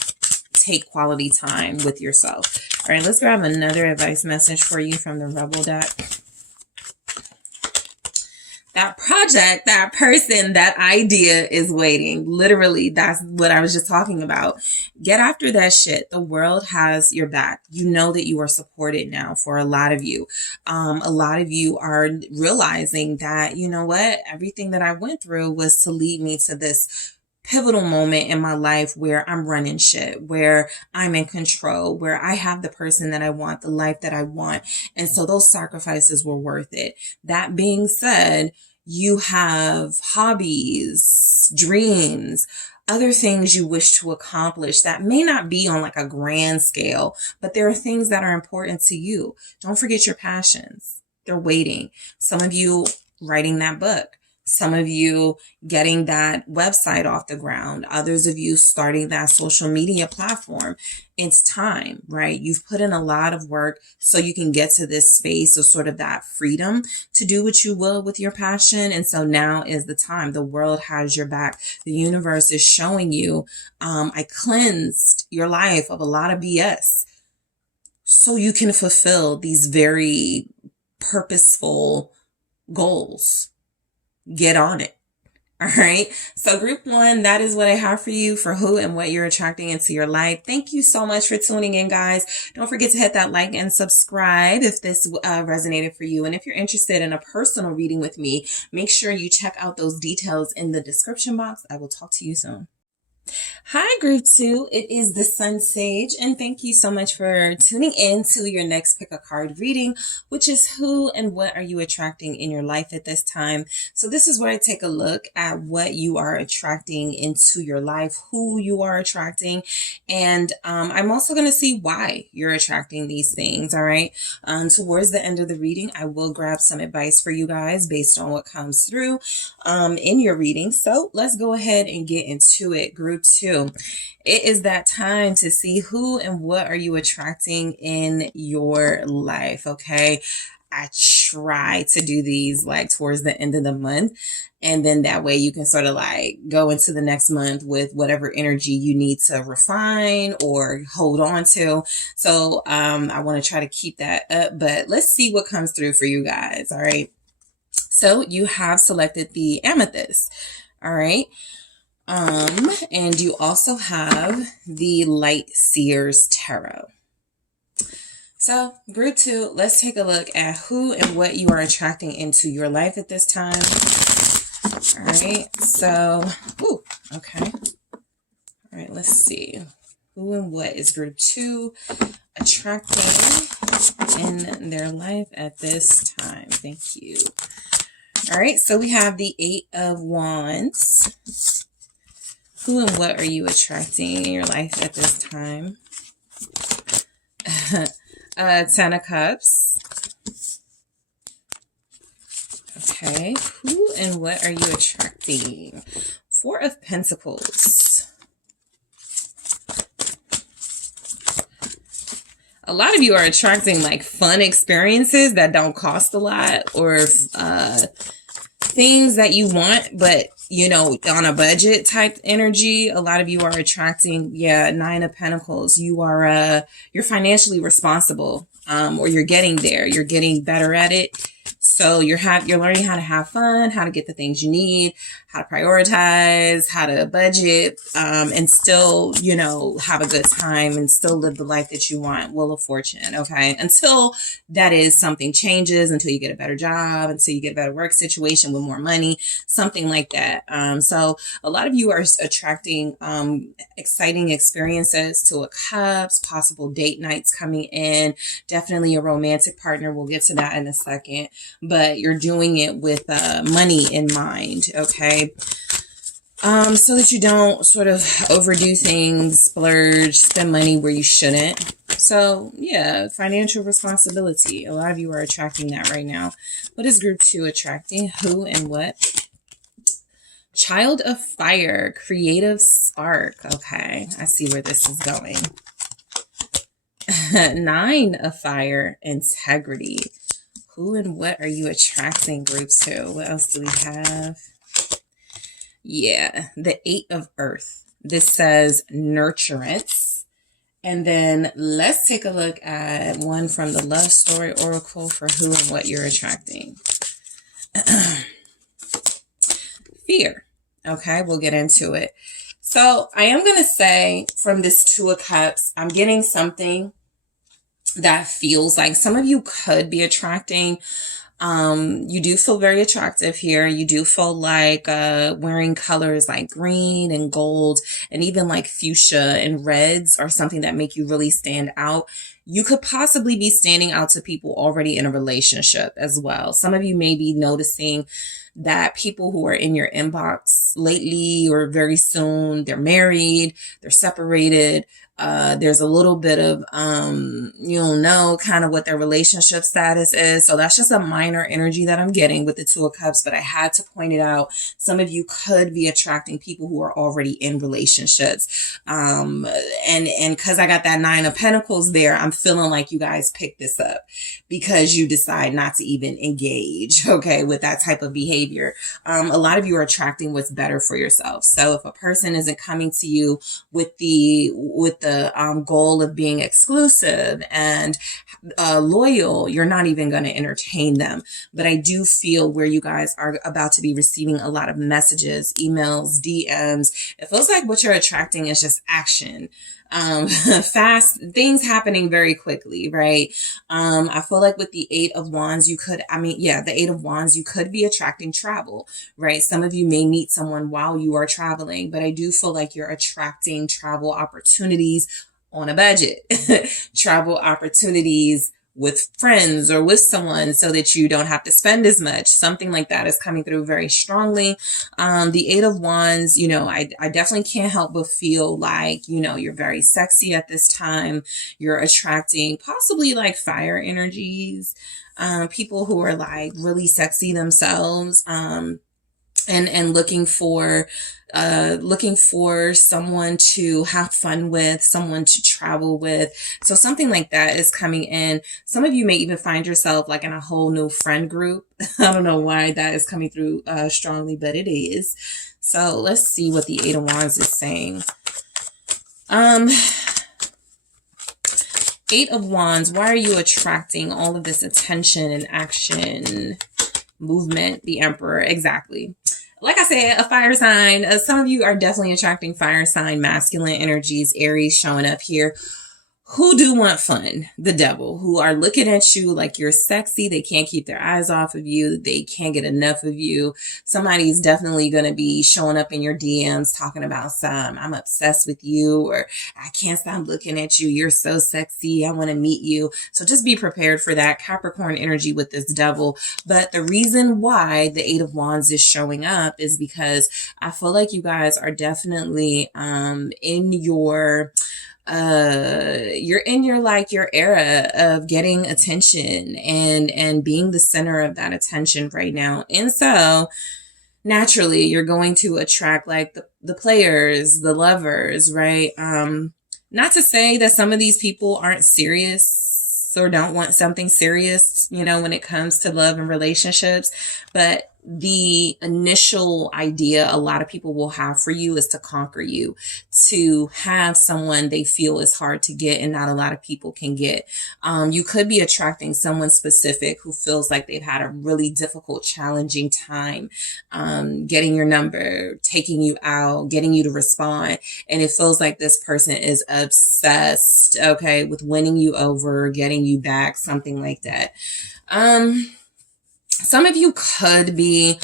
take quality time with yourself. All right, let's grab another advice message for you from the Rebel deck. That project, that person, that idea is waiting. Literally, that's what I was just talking about. Get after that shit. The world has your back. You know that you are supported now for a lot of you. A lot of you are realizing that, you know what, everything that I went through was to lead me to this pivotal moment in my life where I'm running shit, where I'm in control, where I have the person that I want, the life that I want. And so those sacrifices were worth it. That being said, you have hobbies, dreams, other things you wish to accomplish that may not be on like a grand scale, but there are things that are important to you. Don't forget your passions. They're waiting. Some of you writing that book. Some of you getting that website off the ground. Others of you starting that social media platform. It's time, right? You've put in a lot of work so you can get to this space of sort of that freedom to do what you will with your passion. And so now is the time. The world has your back. The universe is showing you, I cleansed your life of a lot of BS so you can fulfill these very purposeful goals. Get on it. All right. So group one, that is what I have for you for who and what you're attracting into your life. Thank you so much for tuning in, guys. Don't forget to hit that like and subscribe if this resonated for you. And if you're interested in a personal reading with me, make sure you check out those details in the description box. I will talk to you soon. Hi, Group 2. It is the SunSage, and thank you so much for tuning in to your next pick a card reading, which is who and what are you attracting in your life at this time. So this is where I take a look at what you are attracting into your life, who you are attracting, and I'm also going to see why you're attracting these things, all right? Towards the end of the reading, I will grab some advice for you guys based on what comes through in your reading. So let's go ahead and get into it, Group 2. It is that time to see who and what are you attracting in your life, okay? I try to do these like towards the end of the month, and then that way you can sort of like go into the next month with whatever energy you need to refine or hold on to. So I want to try to keep that up, but let's see what comes through for you guys, all right? So you have selected the amethyst, all right? And you also have the Light Seers Tarot. So group 2, let's take a look at who and what you are attracting into your life at this time. All right. So, okay. All right. Let's see. Who and what is group 2 attracting in their life at this time? Thank you. All right. So we have the 8 of Wands. Who and what are you attracting in your life at this time? 10 of Cups. Okay. Who and what are you attracting? 4 of Pentacles. A lot of you are attracting like fun experiences that don't cost a lot, or things that you want, but you know, on a budget type energy. A lot of you are attracting, Nine of Pentacles. You are, you're financially responsible, or you're getting there. You're getting better at it. So you're learning how to have fun, how to get the things you need, how to prioritize, how to budget, and still, you know, have a good time and still live the life that you want. Wheel of Fortune. Okay. Until that is something changes, until you get a better job, until you get a better work situation with more money, something like that. So a lot of you are attracting, exciting experiences. Two of Cups, possible date nights coming in, definitely a romantic partner. We'll get to that in a second. But you're doing it with money in mind, okay? So that you don't sort of overdo things, splurge, spend money where you shouldn't. So, yeah, financial responsibility. A lot of you are attracting that right now. What is group 2 attracting? Who and what? Child of Fire, creative spark. Okay, I see where this is going. 9 of Fire, integrity. Who and what are you attracting, group 2? What else do we have? Yeah, the 8 of Earth. This says nurturance. And then let's take a look at one from the Love Story Oracle for who and what you're attracting. Fear. Okay, we'll get into it. So I am going to say from this 2 of Cups, I'm getting something that feels like some of you could be attracting. You do feel very attractive here. You do feel like wearing colors like green and gold and even like fuchsia and reds are something that make you really stand out. You could possibly be standing out to people already in a relationship as well. Some of you may be noticing that people who are in your inbox lately or very soon, they're married, they're separated. There's a little bit of, you don't know kind of what their relationship status is. So that's just a minor energy that I'm getting with the 2 of Cups, but I had to point it out. Some of you could be attracting people who are already in relationships. And cause I got that 9 of Pentacles there, I'm feeling like you guys picked this up because you decide not to even engage, okay, with that type of behavior. A lot of you are attracting what's better for yourself. So if a person isn't coming to you with the goal of being exclusive and loyal, you're not even going to entertain them. But I do feel where you guys are about to be receiving a lot of messages, emails, DMs. It feels like what you're attracting is just action. Fast things happening very quickly, right? I feel like with the 8 of Wands, the 8 of Wands, you could be attracting travel, right? Some of you may meet someone while you are traveling, but I do feel like you're attracting travel opportunities on a budget, travel opportunities with friends or with someone so that you don't have to spend as much. Something like that is coming through very strongly. The 8 of Wands, you know, I definitely can't help but feel like, you know, you're very sexy at this time. You're attracting possibly like fire energies, people who are like really sexy themselves, and looking for someone to have fun with, someone to travel with. So something like that is coming in. Some of you may even find yourself like in a whole new friend group. I don't know why that is coming through strongly, but it is. So let's see what the 8 of Wands is saying. 8 of Wands, why are you attracting all of this attention and action, movement? The Emperor, exactly. Like I said, a fire sign. Some of you are definitely attracting fire sign, masculine energies, Aries showing up here. Who do want fun? The Devil, who are looking at you like you're sexy. They can't keep their eyes off of you. They can't get enough of you. Somebody's definitely going to be showing up in your DMs talking about I'm obsessed with you, or I can't stop looking at you. You're so sexy. I want to meet you. So just be prepared for that Capricorn energy with this Devil. But the reason why the 8 of Wands is showing up is because I feel like you guys are definitely in your your era of getting attention and being the center of that attention right now. And so naturally you're going to attract like the players, the lovers, right? Not to say that some of these people aren't serious or don't want something serious. first, you know, when it comes to love and relationships. But the initial idea a lot of people will have for you is to conquer you, to have someone they feel is hard to get and not a lot of people can get. You could be attracting someone specific who feels like they've had a really difficult, challenging time getting your number, taking you out, getting you to respond. And it feels like this person is obsessed, okay, with winning you over, getting you back, something like that. Some of you could be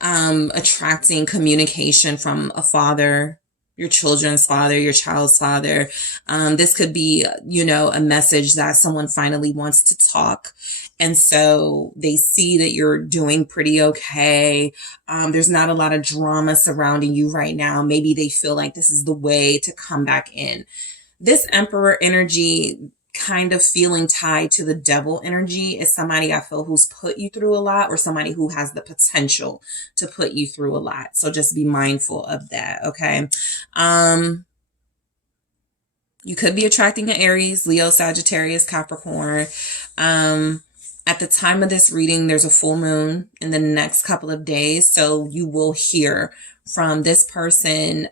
attracting communication from a father, your children's father, your child's father. This could be, you know, a message that someone finally wants to talk. And so they see that you're doing pretty okay. There's not a lot of drama surrounding you right now. Maybe they feel like this is the way to come back in. This Emperor energy kind of feeling tied to the devil energy is somebody I feel who's put you through a lot, or somebody who has the potential to put you through a lot. So just be mindful of that. Okay. You could be attracting an Aries, Leo, Sagittarius, Capricorn. At the time of this reading, there's a full moon in the next couple of days. So you will hear from this person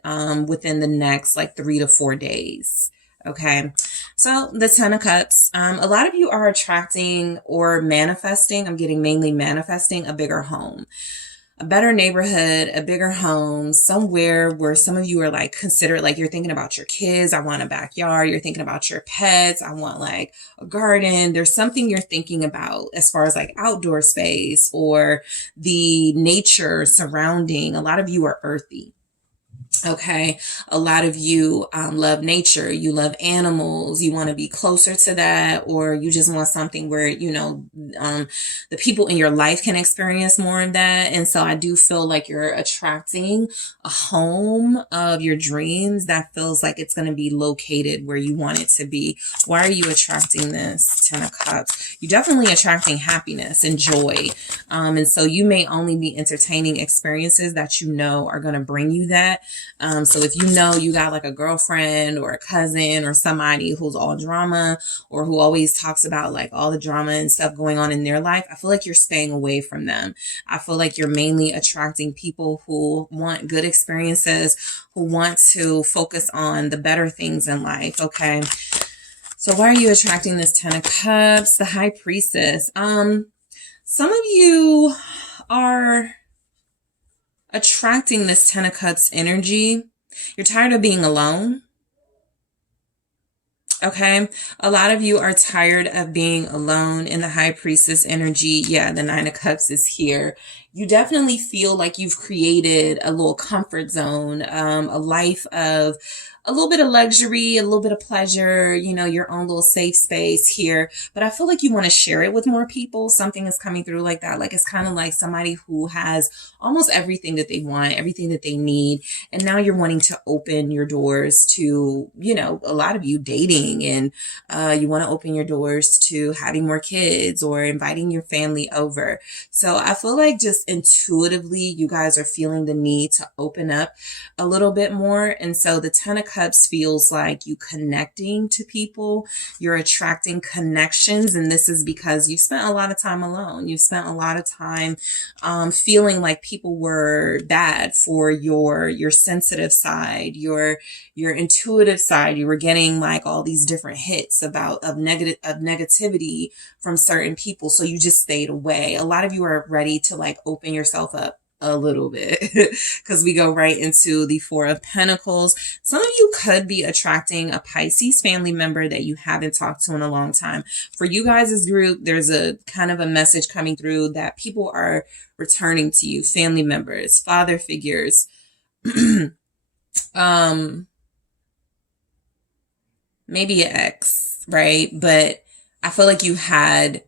within the next like 3 to 4 days. Okay. So the Ten of Cups, a lot of you are attracting or manifesting. I'm getting mainly manifesting a bigger home, a better neighborhood, a bigger home, somewhere where some of you are like, consider like you're thinking about your kids. I want a backyard. You're thinking about your pets. I want like a garden. There's something you're thinking about as far as like outdoor space or the nature surrounding. A lot of you are earthy. Okay. A lot of you love nature. You love animals. You want to be closer to that, or you just want something where, you know, the people in your life can experience more of that. And so I do feel like you're attracting a home of your dreams that feels like it's going to be located where you want it to be. Why are you attracting this Ten of Cups? You're definitely attracting happiness and joy. And so you may only be entertaining experiences that you know are going to bring you that. So if you know you got like a girlfriend or a cousin or somebody who's all drama, or who always talks about like all the drama and stuff going on in their life, I feel like you're staying away from them. I feel like you're mainly attracting people who want good experiences, who want to focus on the better things in life. Okay. So why are you attracting this Ten of Cups? The High Priestess. Some of you are attracting this Ten of Cups energy. You're tired of being alone. Okay. A lot of you are tired of being alone in the High Priestess energy. Yeah, the Nine of Cups is here. You definitely feel like you've created a little comfort zone, a life of a little bit of luxury, a little bit of pleasure, you know, your own little safe space here. But I feel like you want to share it with more people. Something is coming through like that. Like it's kind of like somebody who has almost everything that they want, everything that they need. And now you're wanting to open your doors to, you know, a lot of you dating, and you want to open your doors to having more kids or inviting your family over. So I feel like just intuitively, you guys are feeling the need to open up a little bit more. And so the Ten of Cups feels like you connecting to people. You're attracting connections. And this is because you've spent a lot of time alone. You've spent a lot of time feeling like people were bad for your sensitive side, your intuitive side. You were getting like all these different hits of negativity from certain people. So you just stayed away. A lot of you are ready to like open yourself up a little bit because we go right into the Four of Pentacles. Some of you could be attracting a Pisces family member that you haven't talked to in a long time. For you guys' group, there's a kind of a message coming through that people are returning to you, family members, father figures, maybe an ex, right? But I feel like you had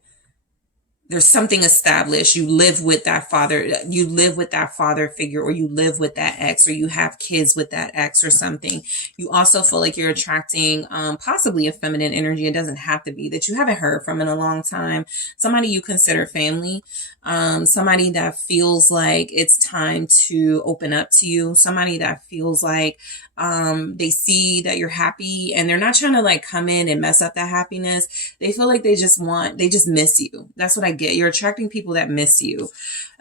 there's something established. You live with that father figure, or you live with that ex, or you have kids with that ex or something. You also feel like you're attracting possibly a feminine energy. It doesn't have to be that you haven't heard from in a long time. Somebody you consider family, somebody that feels like it's time to open up to you, somebody that feels like they see that you're happy and they're not trying to like come in and mess up that happiness. They feel like they just miss you. That's what I get. You're attracting people that miss you.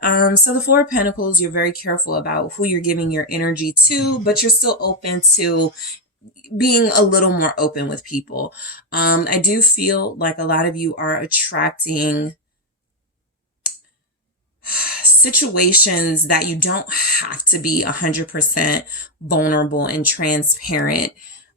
So the Four of Pentacles, you're very careful about who you're giving your energy to, but you're still open to being a little more open with people. I do feel like a lot of you are attracting situations that you don't have to be 100% vulnerable and transparent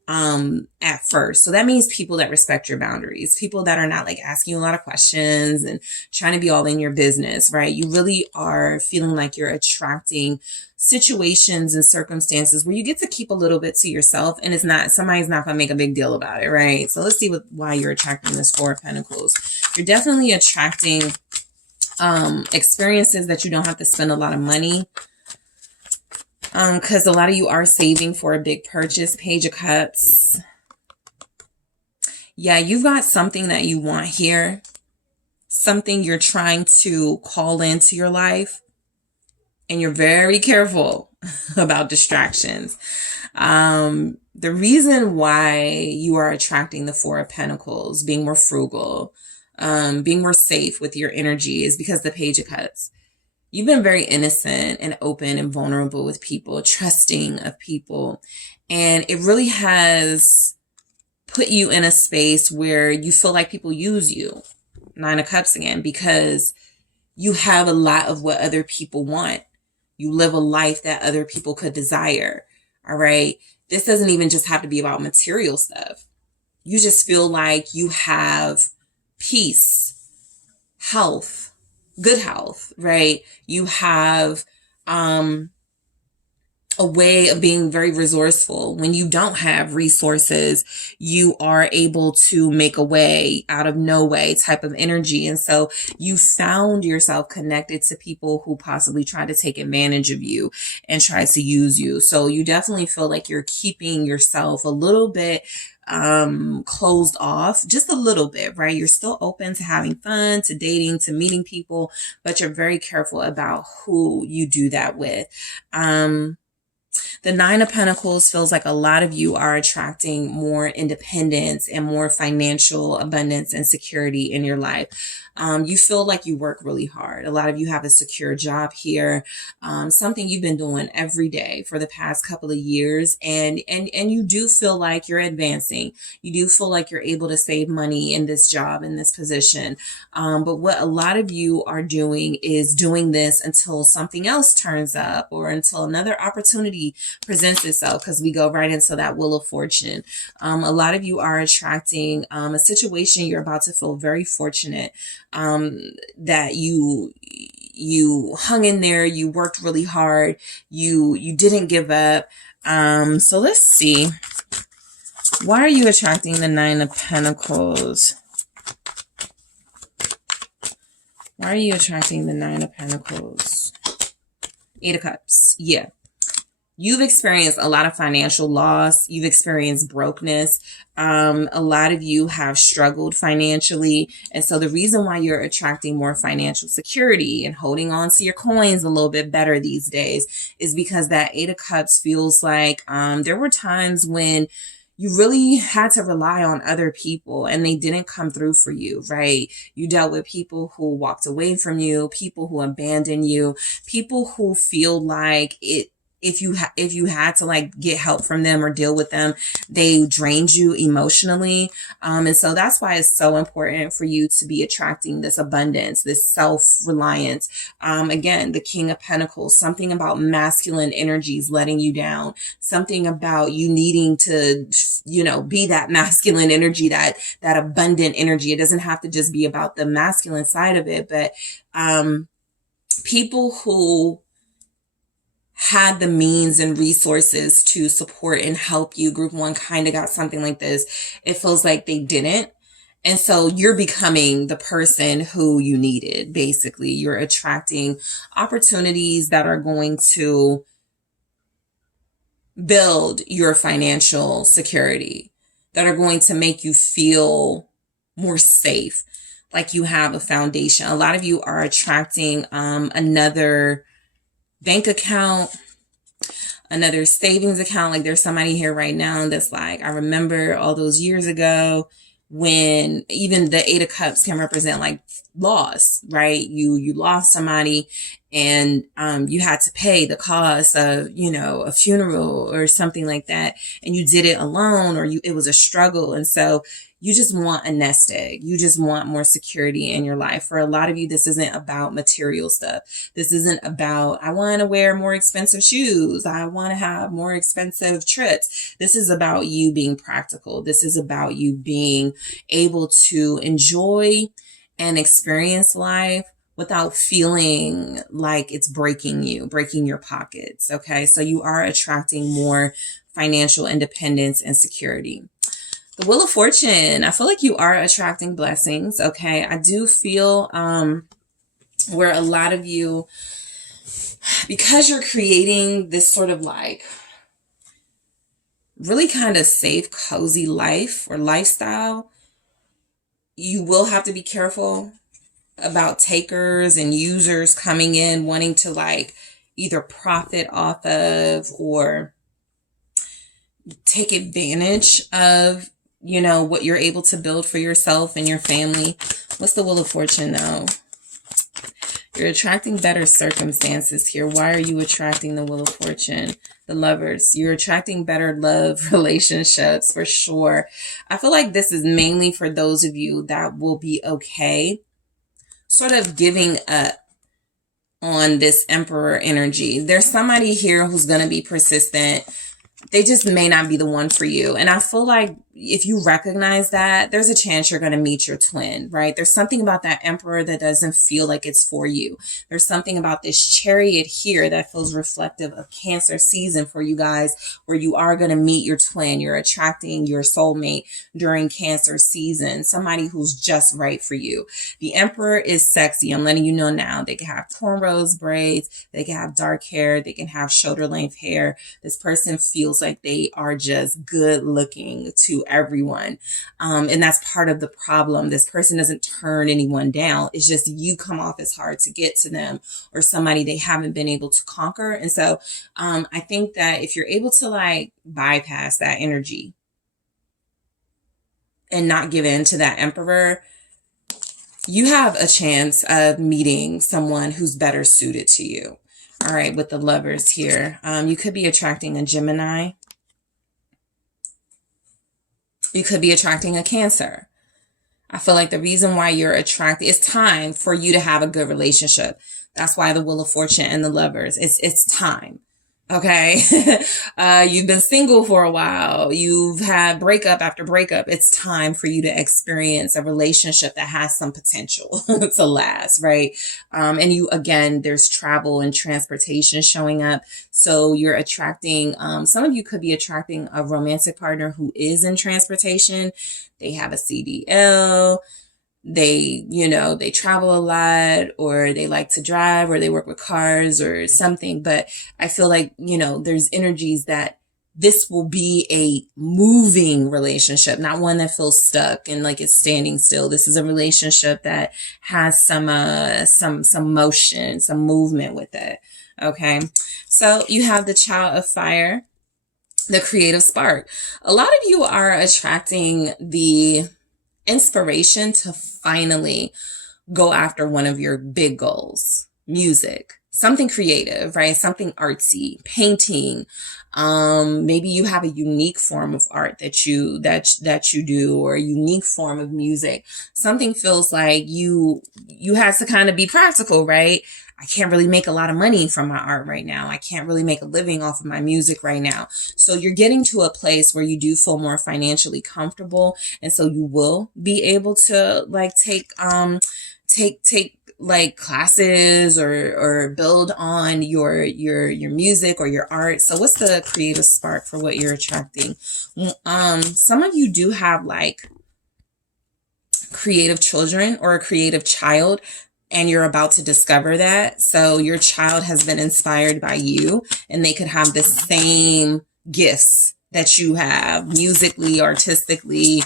at first. So that means people that respect your boundaries, people that are not like asking you a lot of questions and trying to be all in your business, right? You really are feeling like you're attracting situations and circumstances where you get to keep a little bit to yourself, and somebody's not going to make a big deal about it, right? So let's see why you're attracting this Four of Pentacles. You're definitely attracting experiences that you don't have to spend a lot of money, because a lot of you are saving for a big purchase. Page of Cups. Yeah, you've got something that you want here, something you're trying to call into your life, and you're very careful about distractions. The reason why you are attracting the Four of Pentacles, being more frugal, being more safe with your energy, is because the Page of Cups. You've been very innocent and open and vulnerable with people, trusting of people. And it really has put you in a space where you feel like people use you. Nine of Cups again, because you have a lot of what other people want. You live a life that other people could desire. All right. This doesn't even just have to be about material stuff. You just feel like you have peace, health, good health, right? You have a way of being very resourceful. When you don't have resources, you are able to make a way out of no way type of energy. And so you found yourself connected to people who possibly try to take advantage of you and try to use you. So you definitely feel like you're keeping yourself a little bit closed off, just a little bit, right? You're still open to having fun, to dating, to meeting people, but you're very careful about who you do that with. The Nine of Pentacles feels like a lot of you are attracting more independence and more financial abundance and security in your life. You feel like you work really hard. A lot of you have a secure job here, something you've been doing every day for the past couple of years. And you do feel like you're advancing. You do feel like you're able to save money in this job, in this position. But what a lot of you are doing is doing this until something else turns up or until another opportunity presents itself, because we go right into that Wheel of Fortune. A lot of you are attracting a situation you're about to feel very fortunate, that you hung in there, you worked really hard, you didn't give up. So let's see. Why are you attracting the Nine of Pentacles? Why are you attracting the Nine of Pentacles? Eight of Cups. Yeah. You've experienced a lot of financial loss. You've experienced brokenness. A lot of you have struggled financially. And so the reason why you're attracting more financial security and holding on to your coins a little bit better these days is because that Eight of Cups feels like there were times when you really had to rely on other people and they didn't come through for you, right? You dealt with people who walked away from you, people who abandoned you, people who feel like if you had to like get help from them or deal with them, they drained you emotionally. And so that's why it's so important for you to be attracting this abundance, this self-reliance. Again, the King of Pentacles, something about masculine energies letting you down, something about you needing to, be that masculine energy, that abundant energy. It doesn't have to just be about the masculine side of it, but, people who had the means and resources to support and help you. Group one kind of got something like this. It feels like they didn't. And so you're becoming the person who you needed, basically. You're attracting opportunities that are going to build your financial security, that are going to make you feel more safe, like you have a foundation. A lot of you are attracting another bank account, another savings account. Like there's somebody here right now that's like, I remember all those years ago when even the Eight of Cups can represent like loss, right? You lost somebody and you had to pay the cost of, you know, a funeral or something like that, and you did it alone, or it was a struggle. And so you just want a nest egg. You just want more security in your life. For a lot of you, this isn't about material stuff. This isn't about, I want to wear more expensive shoes. I want to have more expensive trips. This is about you being practical. This is about you being able to enjoy and experience life without feeling like it's breaking your pockets. Okay. So you are attracting more financial independence and security. The Wheel of Fortune, I feel like you are attracting blessings, okay? I do feel where a lot of you, because you're creating this sort of like really kind of safe, cozy life or lifestyle, you will have to be careful about takers and users coming in wanting to like either profit off of or take advantage of, you know, what you're able to build for yourself and your family. What's the Wheel of Fortune now? You're attracting better circumstances here. Why are you attracting the Wheel of Fortune? The Lovers. You're attracting better love relationships for sure. I feel like this is mainly for those of you that will be okay sort of giving up on this Emperor energy. There's somebody here who's going to be persistent. They just may not be the one for you. And I feel like if you recognize that, there's a chance you're going to meet your twin, right? There's something about that Emperor that doesn't feel like it's for you. There's something about this Chariot here that feels reflective of Cancer season for you guys, where you are going to meet your twin. You're attracting your soulmate during Cancer season, somebody who's just right for you. The Emperor is sexy. I'm letting you know now. They can have cornrows, braids. They can have dark hair. They can have shoulder length hair. This person feels like they are just good looking to everyone. And that's part of the problem. This person doesn't turn anyone down. It's just you come off as hard to get to them or somebody they haven't been able to conquer. And so I think that if you're able to like bypass that energy and not give in to that Emperor, you have a chance of meeting someone who's better suited to you. All right, with the Lovers here, you could be attracting a Gemini. You could be attracting a Cancer. I feel like the reason why you're attracted, it's time for you to have a good relationship. That's why the Wheel of Fortune and the Lovers, it's time. Okay. You've been single for a while. You've had breakup after breakup. It's time for you to experience a relationship that has some potential to last, right? And you, again, there's travel and transportation showing up. So you're attracting, some of you could be attracting a romantic partner who is in transportation. They have a CDL. They, you know, they travel a lot, or they like to drive, or they work with cars or something. But I feel like, you know, there's energies that this will be a moving relationship, not one that feels stuck and like it's standing still. This is a relationship that has some motion, some movement with it. Okay. So you have the Child of Fire, the creative spark. A lot of you are attracting the inspiration to finally go after one of your big goals. Music, something creative, right? Something artsy, painting. Maybe you have a unique form of art that you do, or a unique form of music. Something feels like you have to kind of be practical, right? I can't really make a lot of money from my art right now. I can't really make a living off of my music right now. So you're getting to a place where you do feel more financially comfortable. And so you will be able to like take like classes or build on your music or your art. So what's the creative spark for what you're attracting? Some of you do have like creative children or a creative child, and you're about to discover that. So your child has been inspired by you, and they could have the same gifts that you have, musically, artistically,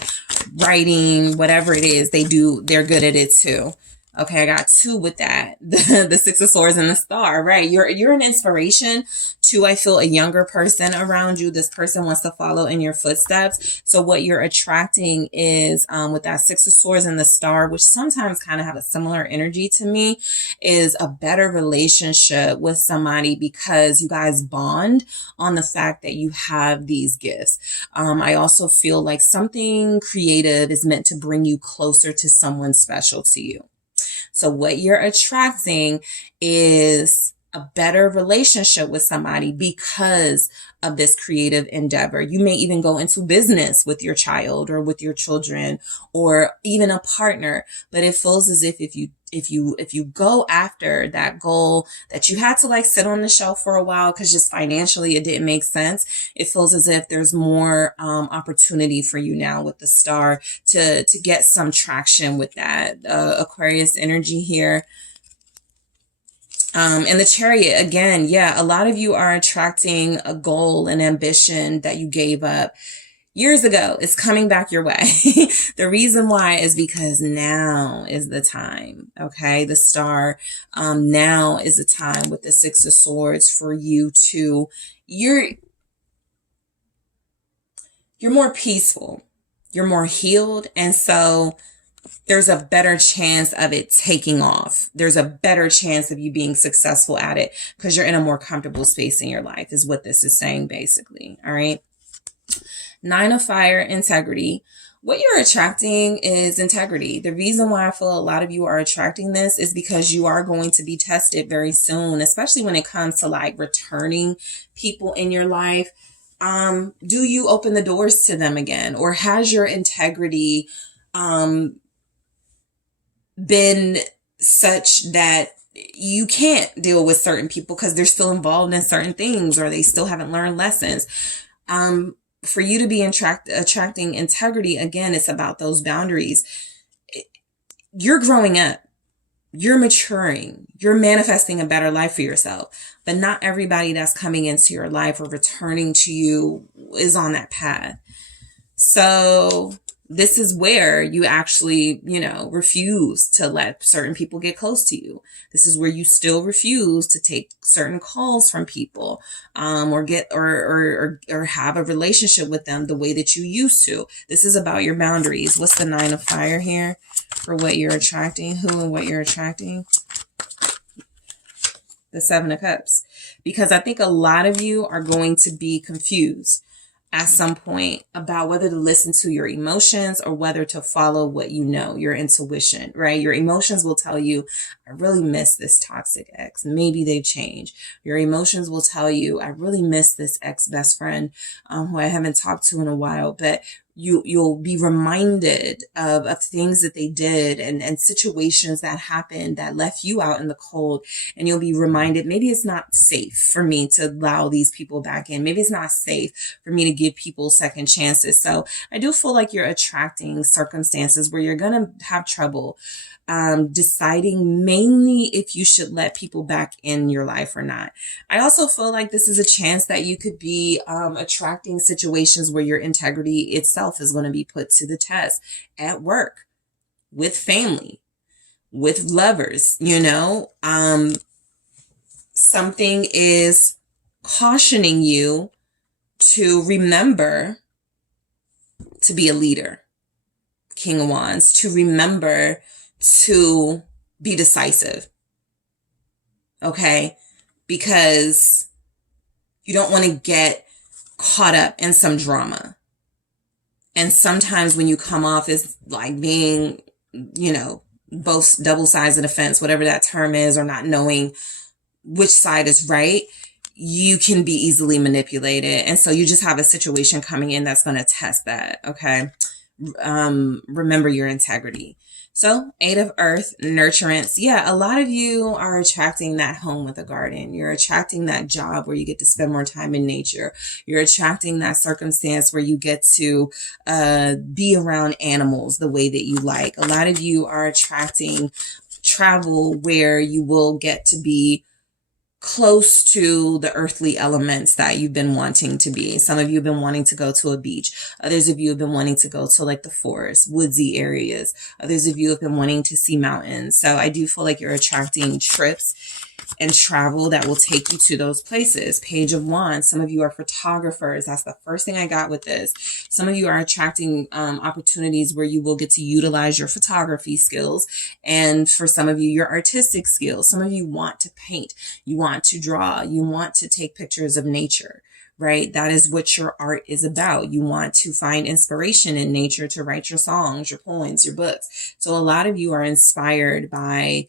writing, whatever it is they do, they're good at it too. Okay, I got 2 with that. The Six of Swords and the Star, right? You're an inspiration to, I feel, a younger person around you. This person wants to follow in your footsteps. So what you're attracting is, with that Six of Swords and the Star, which sometimes kind of have a similar energy to me, is a better relationship with somebody because you guys bond on the fact that you have these gifts. I also feel like something creative is meant to bring you closer to someone special to you. So what you're attracting is a better relationship with somebody because of this creative endeavor. You may even go into business with your child or with your children or even a partner, but it feels as if you go after that goal that you had to like sit on the shelf for a while because just financially it didn't make sense. It feels as if there's more opportunity for you now with the Star to get some traction with that Aquarius energy here. And the Chariot, again, yeah, a lot of you are attracting a goal, an ambition that you gave up years ago. It's coming back your way. The reason why is because now is the time. Okay. The Star, now is the time with the Six of Swords for you to, you're more peaceful. You're more healed. And so there's a better chance of it taking off. There's a better chance of you being successful at it because you're in a more comfortable space in your life is what this is saying basically. All right. 9 of Fire, integrity. What you're attracting is integrity. The reason why I feel a lot of you are attracting this is because you are going to be tested very soon, especially when it comes to like returning people in your life. Do you open the doors to them again, or has your integrity, been such that you can't deal with certain people because they're still involved in certain things or they still haven't learned lessons? For you to be attracting integrity, again, it's about those boundaries. You're growing up, you're maturing, you're manifesting a better life for yourself, but not everybody that's coming into your life or returning to you is on that path. So this is where you actually, refuse to let certain people get close to you. This is where you still refuse to take certain calls from people, or get, or have a relationship with them the way that you used to. This is about your boundaries. What's the 9 of Fire here for what you're attracting? Who and what you're attracting? The 7 of Cups. Because I think a lot of you are going to be confused at some point about whether to listen to your emotions or whether to follow what you know, your intuition, right? Your emotions will tell you, I really miss this toxic ex. Maybe they've changed. Your emotions will tell you, I really miss this ex-best friend who I haven't talked to in a while, but you'll be reminded of things that they did and situations that happened that left you out in the cold. And you'll be reminded, maybe it's not safe for me to allow these people back in. Maybe it's not safe for me to give people second chances. So I do feel like you're attracting circumstances where you're going to have trouble deciding mainly if you should let people back in your life or not. I also feel like this is a chance that you could be attracting situations where your integrity itself is going to be put to the test at work, with family, with lovers, something is cautioning you to remember to be a leader. King of Wands, to remember to be decisive. Okay? Because you don't want to get caught up in some drama. And sometimes when you come off as like being, both double sides of the fence, whatever that term is, or not knowing which side is right, you can be easily manipulated. And so you just have a situation coming in that's going to test that. Okay? remember your integrity. So 8 of Earth, nurturance. Yeah, a lot of you are attracting that home with a garden. You're attracting that job where you get to spend more time in nature. You're attracting that circumstance where you get to be around animals the way that you like. A lot of you are attracting travel where you will get to be close to the earthly elements that you've been wanting to be. Some of you have been wanting to go to a beach. Others of you have been wanting to go to like the forest, woodsy areas. Others of you have been wanting to see mountains. So I do feel like you're attracting trips and travel that will take you to those places. Page of Wands. Some of you are photographers. That's the first thing I got with this. Some of you are attracting opportunities where you will get to utilize your photography skills. And for some of you, your artistic skills. Some of you want to paint. You want to draw. You want to take pictures of nature, right? That is what your art is about. You want to find inspiration in nature to write your songs, your poems, your books. So a lot of you are inspired by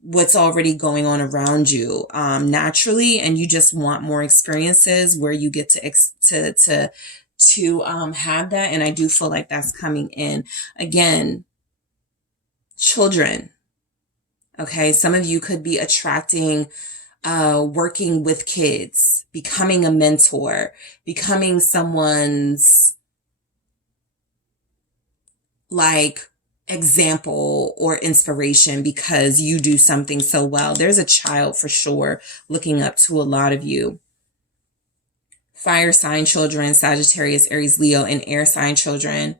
what's already going on around you naturally, and you just want more experiences where you get to have that. And I do feel like that's coming in. Again, children. Okay, some of you could be attracting working with kids, becoming a mentor, becoming someone's like example or inspiration because you do something so well. There's a child for sure looking up to a lot of you. Fire sign children, Sagittarius, Aries, Leo, and air sign children,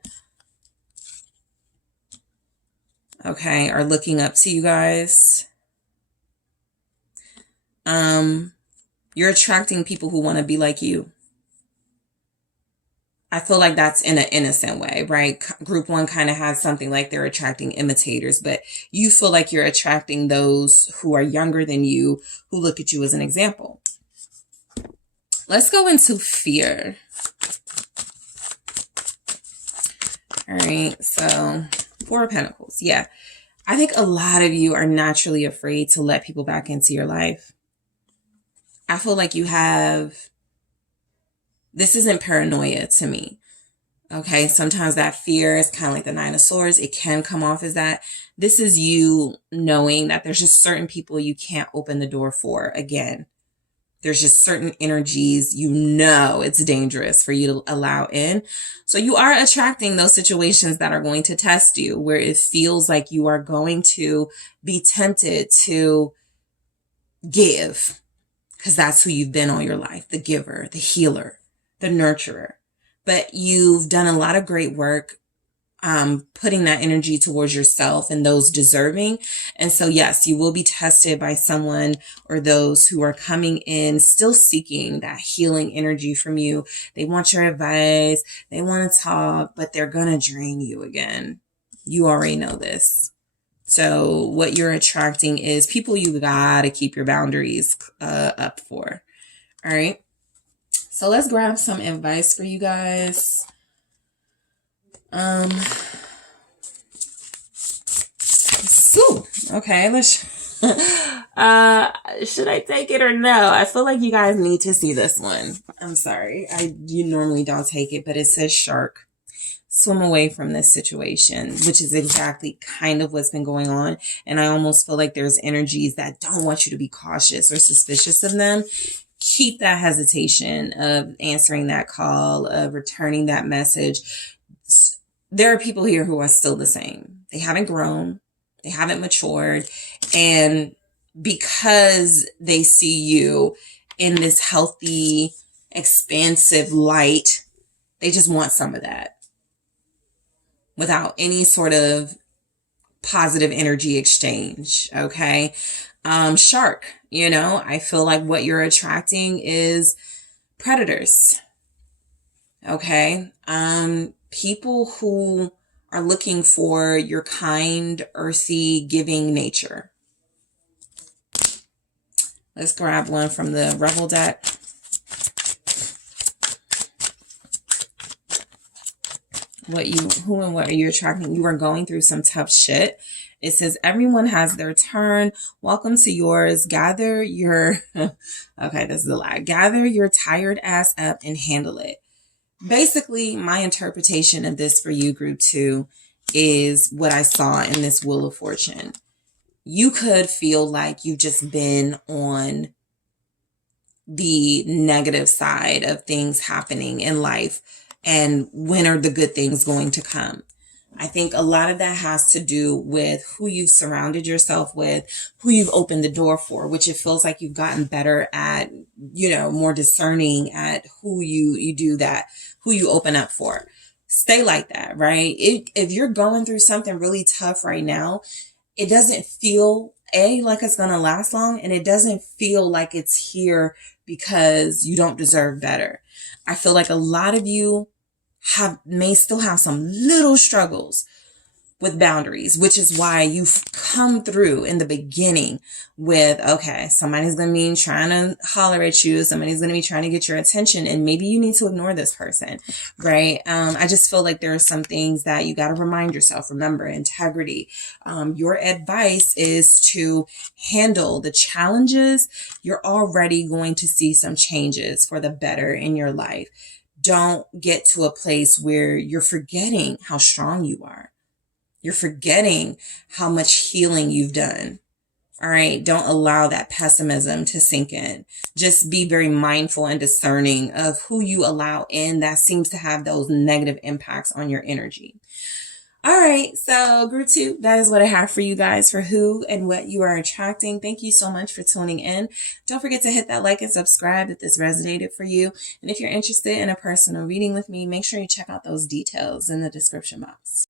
okay, are looking up to you guys. You're attracting people who want to be like you. I feel like that's in an innocent way, right? Group 1 kind of has something like they're attracting imitators, but you feel like you're attracting those who are younger than you, who look at you as an example. Let's go into fear. All right, so 4 of Pentacles. Yeah, I think a lot of you are naturally afraid to let people back into your life. I feel like you have... This isn't paranoia to me. Okay, sometimes that fear is kind of like the 9 of Swords. It can come off as that. This is you knowing that there's just certain people you can't open the door for again. There's just certain energies you know it's dangerous for you to allow in. So you are attracting those situations that are going to test you, where it feels like you are going to be tempted to give, because that's who you've been all your life, the giver, the healer, the nurturer. But you've done a lot of great work putting that energy towards yourself and those deserving. And so, yes, you will be tested by someone or those who are coming in still seeking that healing energy from you. They want your advice. They want to talk, but they're going to drain you again. You already know this. So what you're attracting is people you got to keep your boundaries up for. All right. So let's grab some advice for you guys. Okay, let's should I take it or no? I feel like you guys need to see this one. I'm sorry. You normally don't take it, but it says shark. Swim away from this situation, which is exactly kind of what's been going on. And I almost feel like there's energies that don't want you to be cautious or suspicious of them. Keep that hesitation of answering that call, of returning that message. There are people here who are still the same. They haven't grown. They haven't matured. And because they see you in this healthy, expansive light, they just want some of that without any sort of positive energy exchange. Okay. Shark, I feel like what you're attracting is predators. Okay. People who are looking for your kind, earthy, giving nature. Let's grab one from the Rebel deck. Who and what are you attracting? You are going through some tough shit. It says everyone has their turn. Welcome to yours. Gather your, okay, this is a lie. Gather your tired ass up and handle it. basically, my interpretation of this for you, group 2, is what I saw in this Wheel of Fortune. You could feel like you've just been on the negative side of things happening in life, and when are the good things going to come? I think a lot of that has to do with who you've surrounded yourself with, who you've opened the door for, which it feels like you've gotten better at, more discerning at who you do that, who you open up for. Stay like that, right? If you're going through something really tough right now, it doesn't feel like it's going to last long, and it doesn't feel like it's here because you don't deserve better. I feel like a lot of you may still have some little struggles with boundaries, which is why you've come through in the beginning with, okay, somebody's going to be trying to holler at you. Somebody's going to be trying to get your attention, and maybe you need to ignore this person, right? I just feel like there are some things that you got to remind yourself. Remember, integrity. Your advice is to handle the challenges. You're already going to see some changes for the better in your life. Don't get to a place where you're forgetting how strong you are. You're forgetting how much healing you've done. All right. Don't allow that pessimism to sink in. Just be very mindful and discerning of who you allow in that seems to have those negative impacts on your energy. All right. So group 2, that is what I have for you guys for who and what you are attracting. Thank you so much for tuning in. Don't forget to hit that like and subscribe if this resonated for you. And if you're interested in a personal reading with me, make sure you check out those details in the description box.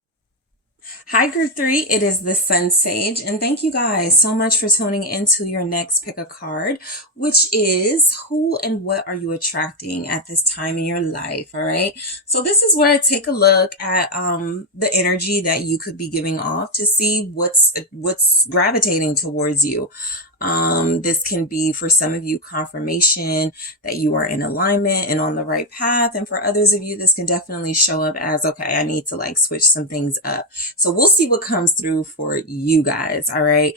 Hi, group 3. It is the SunSage, and thank you guys so much for tuning into your next pick a card, which is who and what are you attracting at this time in your life. All right. So this is where I take a look at the energy that you could be giving off to see what's gravitating towards you. This can be for some of you confirmation that you are in alignment and on the right path. And for others of you, this can definitely show up as, okay, I need to switch some things up. So we'll see what comes through for you guys. All right.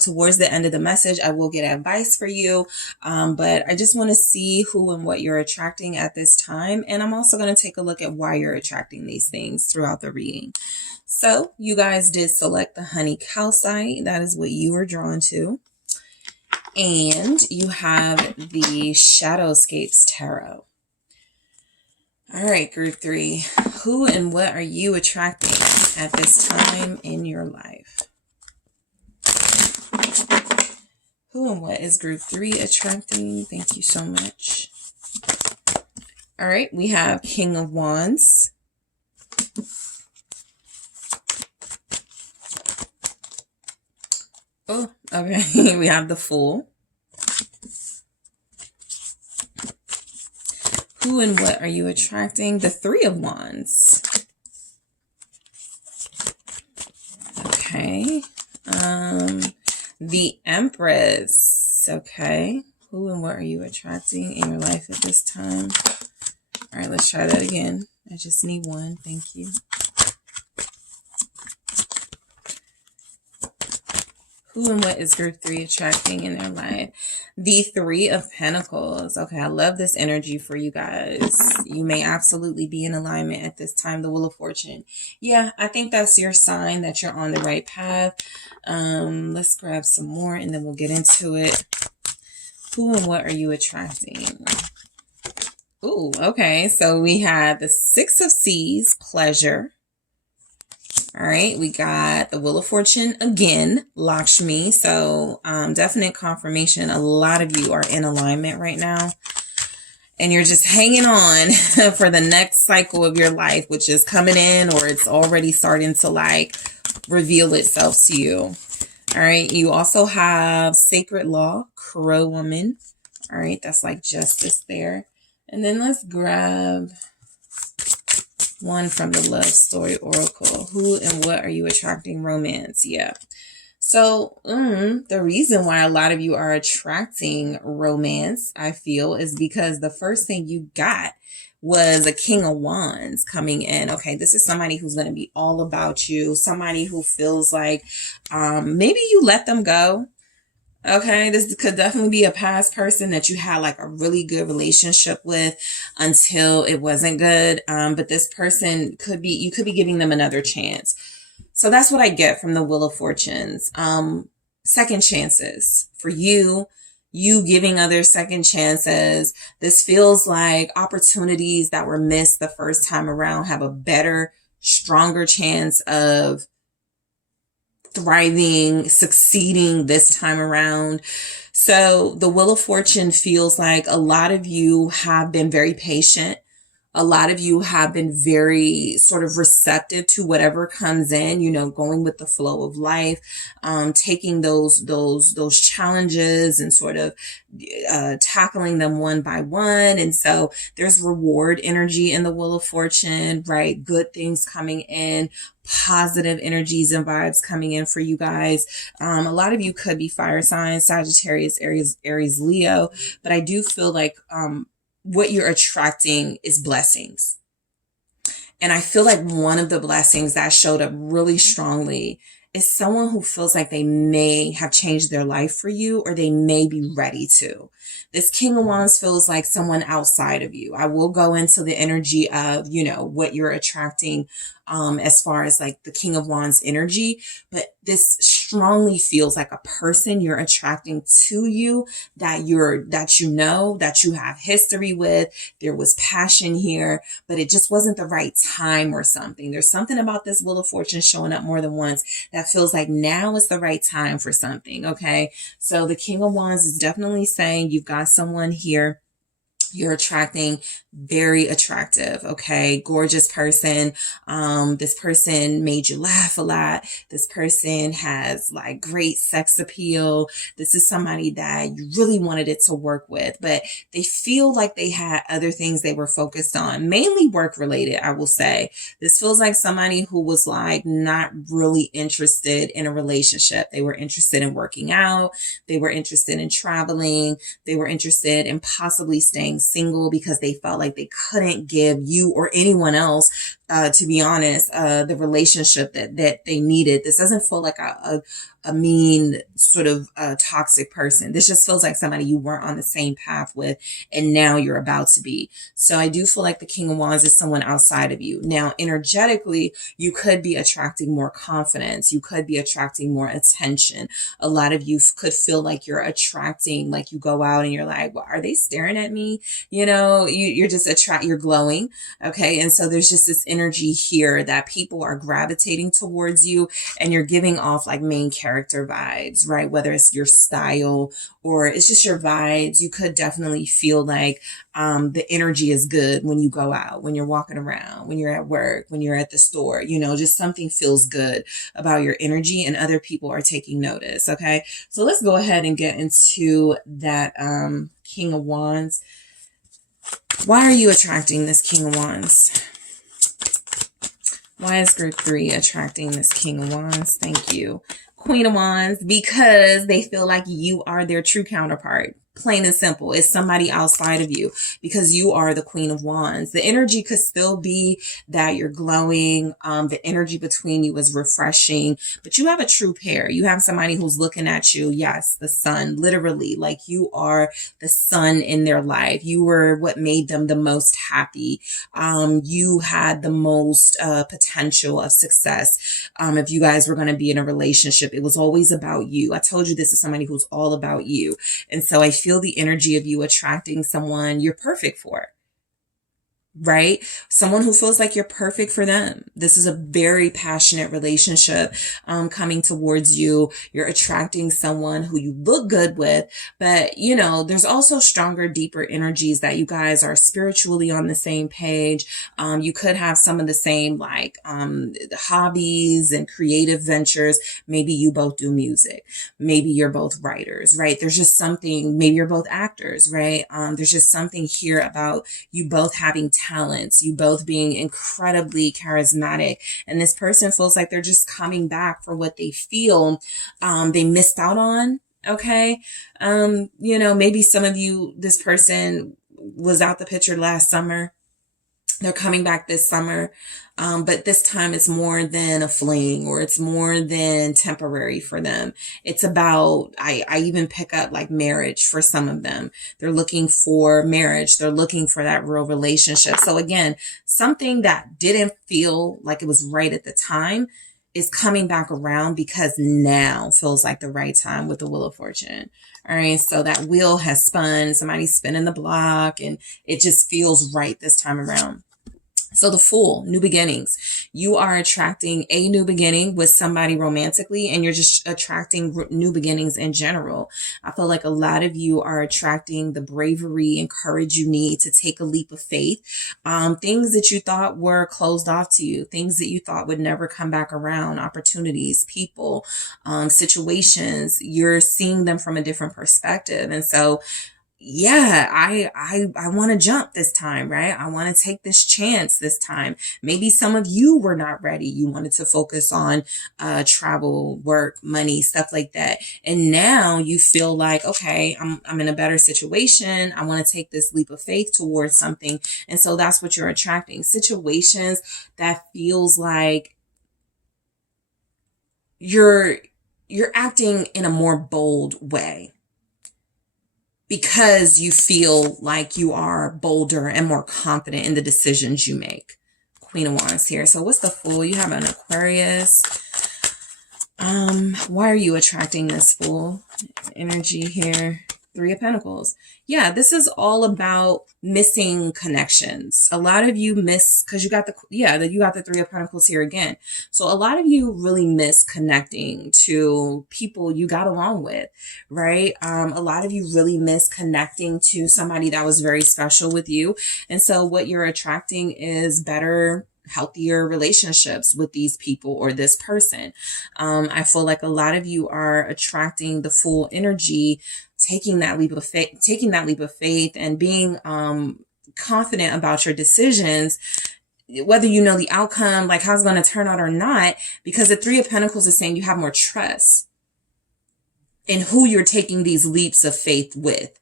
Towards the end of the message, I will get advice for you. But I just want to see who and what you're attracting at this time. And I'm also going to take a look at why you're attracting these things throughout the reading. So you guys did select the honey calcite. That is what you were drawn to. And you have the Shadowscapes Tarot. All right, group 3. Who and what are you attracting at this time in your life? Who and what is group 3 attracting? Thank you so much. All right, we have King of Wands. Oh, okay. We have the Fool. Who and what are you attracting? The Three of Wands. Okay. The Empress. Okay. Who and what are you attracting in your life at this time? All right, let's try that again. I just need one. Thank you. Who and what is group 3 attracting in their life? The Three of Pentacles. Okay, I love this energy for you guys. You may absolutely be in alignment at this time. The Wheel of Fortune. Yeah, I think that's your sign that you're on the right path. Let's grab some more and then we'll get into it. Who and what are you attracting? Ooh, okay. So we have the Six of Seas, pleasure. All right, we got the Wheel of Fortune again, Lakshmi. So definite confirmation. A lot of you are in alignment right now. And you're just hanging on for the next cycle of your life, which is coming in, or it's already starting to reveal itself to you. All right, you also have Sacred Law, Crow Woman. All right, that's justice there. And then let's grab one from the Love Story Oracle. Who and what are you attracting? Romance. Yeah. So the reason why a lot of you are attracting romance, I feel, is because the first thing you got was a King of Wands coming in. Okay, this is somebody who's going to be all about you. Somebody who feels like maybe you let them go. Okay, this could definitely be a past person that you had like a really good relationship with until it wasn't good. But this person could be, you could be giving them another chance. So that's what I get from the Wheel of Fortunes. Second chances for you, you giving others second chances. This feels like opportunities that were missed the first time around have a better, stronger chance of thriving, succeeding this time around. So the Wheel of Fortune feels like a lot of you have been very patient. A lot of you have been very sort of receptive to whatever comes in, you know, going with the flow of life, taking those challenges and sort of tackling them one by one. And so there's reward energy in the Wheel of Fortune, right? Good things coming in, positive energies and vibes coming in for you guys. A lot of you could be fire signs, Sagittarius, Aries, Leo, but I do feel like, what you're attracting is blessings. And I feel like one of the blessings that showed up really strongly is someone who feels like they may have changed their life for you, or they may be ready to. This King of Wands feels like someone outside of you. I will go into the energy of, you know, what you're attracting, as far as like the King of Wands energy, but this strongly feels like a person you're attracting to you that you have history with. There was passion here, but it just wasn't the right time or something. There's something about this Wheel of Fortune showing up more than once that feels like now is the right time for something. Okay. So the King of Wands is definitely saying you've got someone here you're attracting, very attractive. Okay. Gorgeous person. This person made you laugh a lot. This person has like great sex appeal. This is somebody that you really wanted it to work with, but they feel like they had other things they were focused on, mainly work related. I will say this feels like somebody who was like not really interested in a relationship. They were interested in working out. They were interested in traveling. They were interested in possibly staying single because they felt like they couldn't give you or anyone else, to be honest, the relationship that they needed. This doesn't feel like a mean sort of toxic person. This just feels like somebody you weren't on the same path with, and now you're about to be. So I do feel like the King of Wands is someone outside of you. Now, energetically, you could be attracting more confidence. You could be attracting more attention. A lot of you could feel like you're attracting, like you go out and you're like, well, are they staring at me? You know, you're just you're glowing. Okay. And so there's just this energy here that people are gravitating towards you, and you're giving off like main character vibes, right? Whether it's your style or it's just your vibes, you could definitely feel like the energy is good when you go out, when you're walking around, when you're at work, when you're at the store, you know, just something feels good about your energy, and other people are taking notice. Okay. So let's go ahead and get into that King of Wands. Why are you attracting this King of Wands? Why is group 3 attracting this King of Wands? Thank you. Queen of Wands, because they feel like you are their true counterpart. Plain and simple. It's somebody outside of you, because you are the Queen of Wands. The energy could still be that you're glowing. The energy between you is refreshing, but you have a true pair. You have somebody who's looking at you. Yes, the sun, literally, like you are the sun in their life. You were what made them the most happy. You had the most potential of success. If you guys were going to be in a relationship, it was always about you. I told you this is somebody who's all about you. And so I feel the energy of you attracting someone you're perfect for. Right? Someone who feels like you're perfect for them. This is a very passionate relationship coming towards you. You're attracting someone who you look good with, but you know, there's also stronger, deeper energies that you guys are spiritually on the same page. You could have some of the same like hobbies and creative ventures. Maybe you both do music. Maybe you're both writers, right? There's just something, maybe you're both actors, right? There's just something here about you both having talents, you both being incredibly charismatic, and this person feels like they're just coming back for what they feel they missed out on. Okay. You know, maybe some of you, this person was out the picture last summer. They're coming back this summer, but this time it's more than a fling, or it's more than temporary for them. It's about, I even pick up like marriage for some of them. They're looking for marriage. They're looking for that real relationship. So again, something that didn't feel like it was right at the time is coming back around, because now feels like the right time with the Wheel of Fortune. All right. So that wheel has spun, somebody's spinning the block, and it just feels right this time around. So the Fool, new beginnings. You are attracting a new beginning with somebody romantically, and you're just attracting new beginnings in general. I feel like a lot of you are attracting the bravery and courage you need to take a leap of faith. Things that you thought were closed off to you, things that you thought would never come back around, opportunities, people, situations, you're seeing them from a different perspective. And so yeah, I want to jump this time, right? I want to take this chance this time. Maybe some of you were not ready. You wanted to focus on travel, work, money, stuff like that. And now you feel like, okay, I'm in a better situation. I want to take this leap of faith towards something. And so that's what you're attracting. Situations that feels like you're acting in a more bold way, because you feel like you are bolder and more confident in the decisions you make. Queen of Wands here. So what's the Fool? You have an Aquarius. Why are you attracting this Fool energy here? Three of Pentacles. Yeah, this is all about missing connections. A lot of you miss, because you got the Three of Pentacles here again. So a lot of you really miss connecting to people you got along with, right? A lot of you really miss connecting to somebody that was very special with you. And so what you're attracting is better, healthier relationships with these people or this person. I feel like a lot of you are attracting the Fool energy, taking that leap of faith and being confident about your decisions, whether you know the outcome, like how it's going to turn out or not, because the Three of Pentacles is saying you have more trust in who you're taking these leaps of faith with.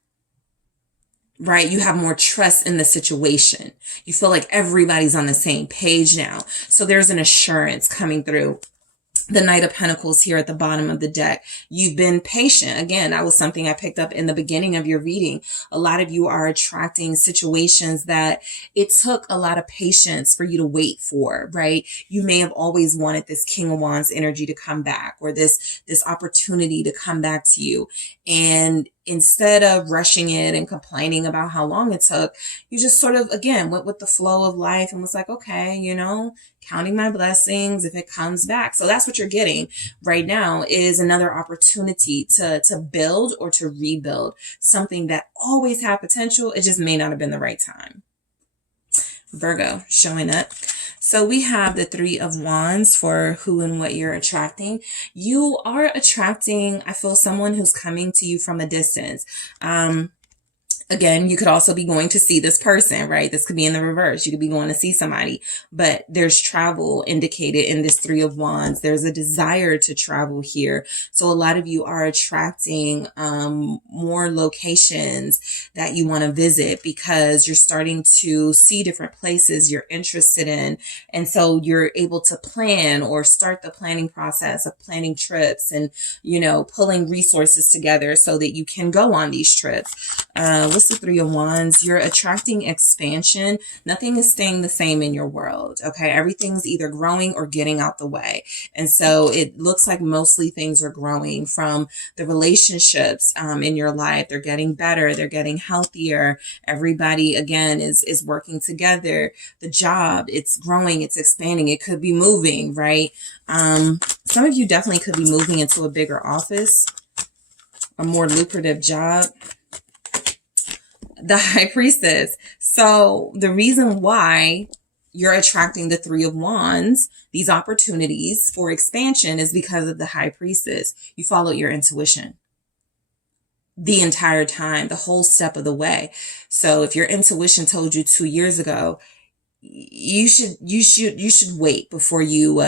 Right? You have more trust in the situation. You feel like everybody's on the same page now. So there's an assurance coming through. The Knight of Pentacles here at the bottom of the deck. You've been patient. Again, that was something I picked up in the beginning of your reading. A lot of you are attracting situations that it took a lot of patience for you to wait for, right? You may have always wanted this King of Wands energy to come back, or this opportunity to come back to you. And instead of rushing it and complaining about how long it took, you just sort of, again, went with the flow of life and was like, okay, counting my blessings if it comes back. So that's what you're getting right now, is another opportunity to build or to rebuild something that always had potential. It just may not have been the right time. Virgo showing up. So we have the Three of Wands for who and what you're attracting. You are attracting, I feel, someone who's coming to you from a distance. Again, you could also be going to see this person, right? This could be in the reverse. You could be going to see somebody, but there's travel indicated in this Three of Wands. There's a desire to travel here. So a lot of you are attracting more locations that you want to visit, because you're starting to see different places you're interested in. And so you're able to plan or start the planning process of planning trips and, pulling resources together so that you can go on these trips. What's the Three of Wands? You're attracting expansion. Nothing is staying the same in your world. Okay. Everything's either growing or getting out the way. And so it looks like mostly things are growing from the relationships in your life. They're getting better. They're getting healthier. Everybody, again, is working together. The job, it's growing, it's expanding. It could be moving, right? Some of you definitely could be moving into a bigger office, a more lucrative job. The High Priestess. So the reason why you're attracting the Three of Wands, these opportunities for expansion, is because of the High Priestess. You followed your intuition the entire time, the whole step of the way. So if your intuition told you 2 years ago, you should wait before you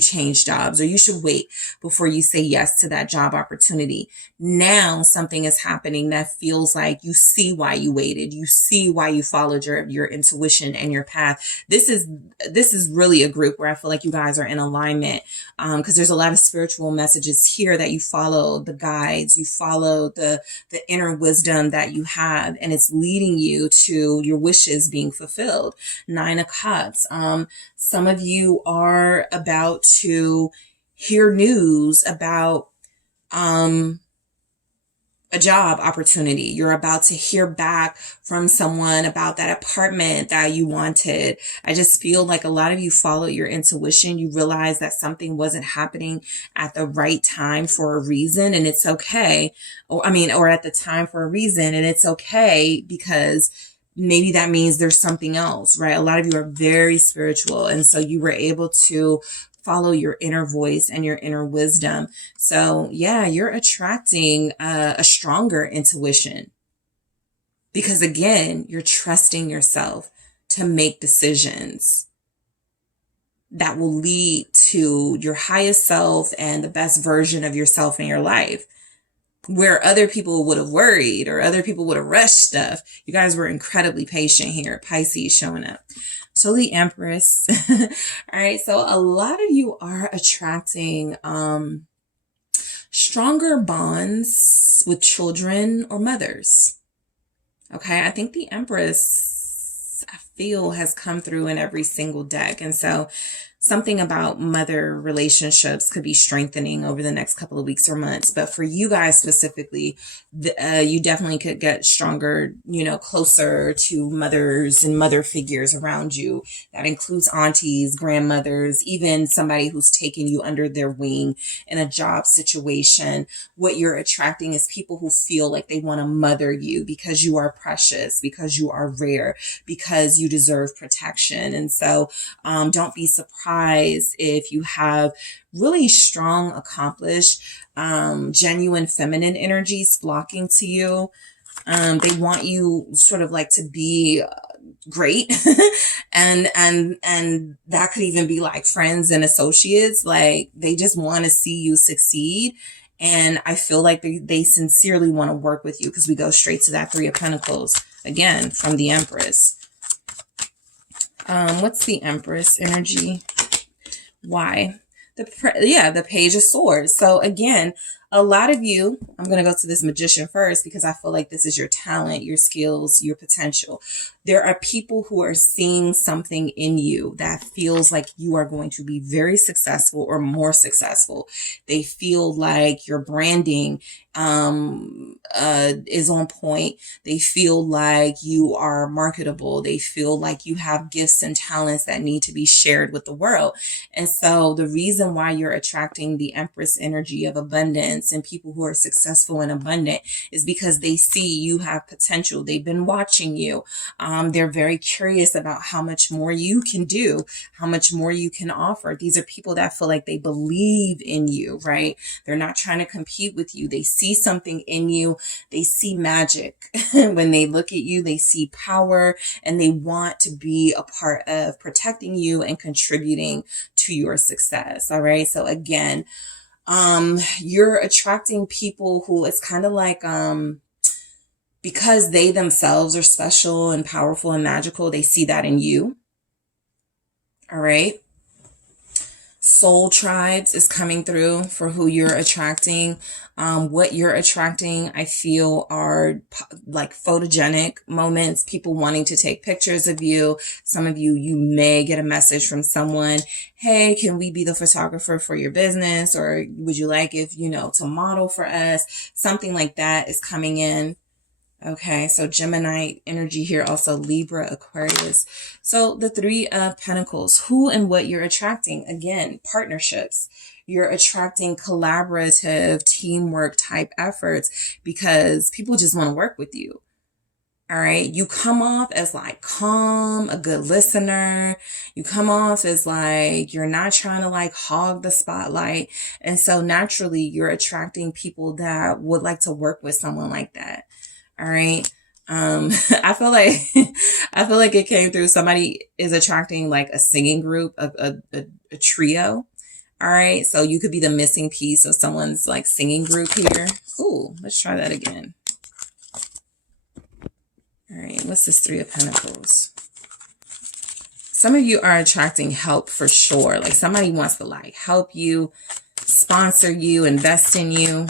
change jobs, or you should wait before you say yes to that job opportunity. Now something is happening that feels like you see why you waited, you see why you followed your intuition and your path. This is really a group where I feel like you guys are in alignment, because there's a lot of spiritual messages here that you follow the guides, you follow the inner wisdom that you have, and it's leading you to your wishes being fulfilled. Nine of Cups. Some of you are about to hear news about a job opportunity. You're about to hear back from someone about that apartment that you wanted. I just feel like a lot of you follow your intuition. You realize that something wasn't happening at the right time for a reason, and it's okay. Or at the time for a reason, and it's okay, because maybe that means there's something else, right? A lot of you are very spiritual, and so you were able to follow your inner voice and your inner wisdom. So yeah, you're attracting a stronger intuition, because again, you're trusting yourself to make decisions that will lead to your highest self and the best version of yourself in your life. Where other people would have worried or other people would have rushed stuff, you guys were incredibly patient here. Pisces showing up. So the Empress. All right. So a lot of you are attracting stronger bonds with children or mothers. Okay. I think the Empress, I feel, has come through in every single deck. And so something about mother relationships could be strengthening over the next couple of weeks or months. But for you guys specifically, you definitely could get stronger, closer to mothers and mother figures around you. That includes aunties, grandmothers, even somebody who's taken you under their wing in a job situation. What you're attracting is people who feel like they want to mother you because you are precious, because you are rare, because you deserve protection. And so don't be surprised if you have really strong, accomplished, genuine feminine energies flocking to you. They want you sort of like to be great. and that could even be like friends and associates. Like they just want to see you succeed. And I feel like they sincerely want to work with you, because we go straight to that Three of Pentacles again from the Empress. What's the Empress energy? Why? The Page of Swords. So again, a lot of you, I'm going to go to this Magician first, because I feel like this is your talent, your skills, your potential. There are people who are seeing something in you that feels like you are going to be very successful or more successful. They feel like your branding is on point. They feel like you are marketable. They feel like you have gifts and talents that need to be shared with the world. And so the reason why you're attracting the Empress energy of abundance and people who are successful and abundant is because they see you have potential. They've been watching you. They're very curious about how much more you can do, how much more you can offer. These are people that feel like they believe in you, right? They're not trying to compete with you. They see something in you. They see magic. When they look at you, they see power, and they want to be a part of protecting you and contributing to your success. All right. So again, you're attracting people who, it's kind of like, because they themselves are special and powerful and magical, they see that in you. All right. Soul tribes is coming through for who you're attracting. What you're attracting, I feel, are like photogenic moments, people wanting to take pictures of you. Some of you, you may get a message from someone, hey, can we be the photographer for your business? Or would you like if, to model for us? Something like that is coming in. Okay, so Gemini energy here, also Libra, Aquarius. So the Three of Pentacles, who and what you're attracting. Again, partnerships. You're attracting collaborative teamwork type efforts because people just want to work with you. All right. You come off as like calm, a good listener. You come off as like, you're not trying to like hog the spotlight. And so naturally you're attracting people that would like to work with someone like that. All right. I feel like I feel like it came through. Somebody is attracting like a singing group, a trio. All right, so you could be the missing piece of someone's like singing group here. Ooh, let's try that again. All right, what's this Three of Pentacles? Some of you are attracting help for sure. Like somebody wants to like help you, sponsor you, invest in you.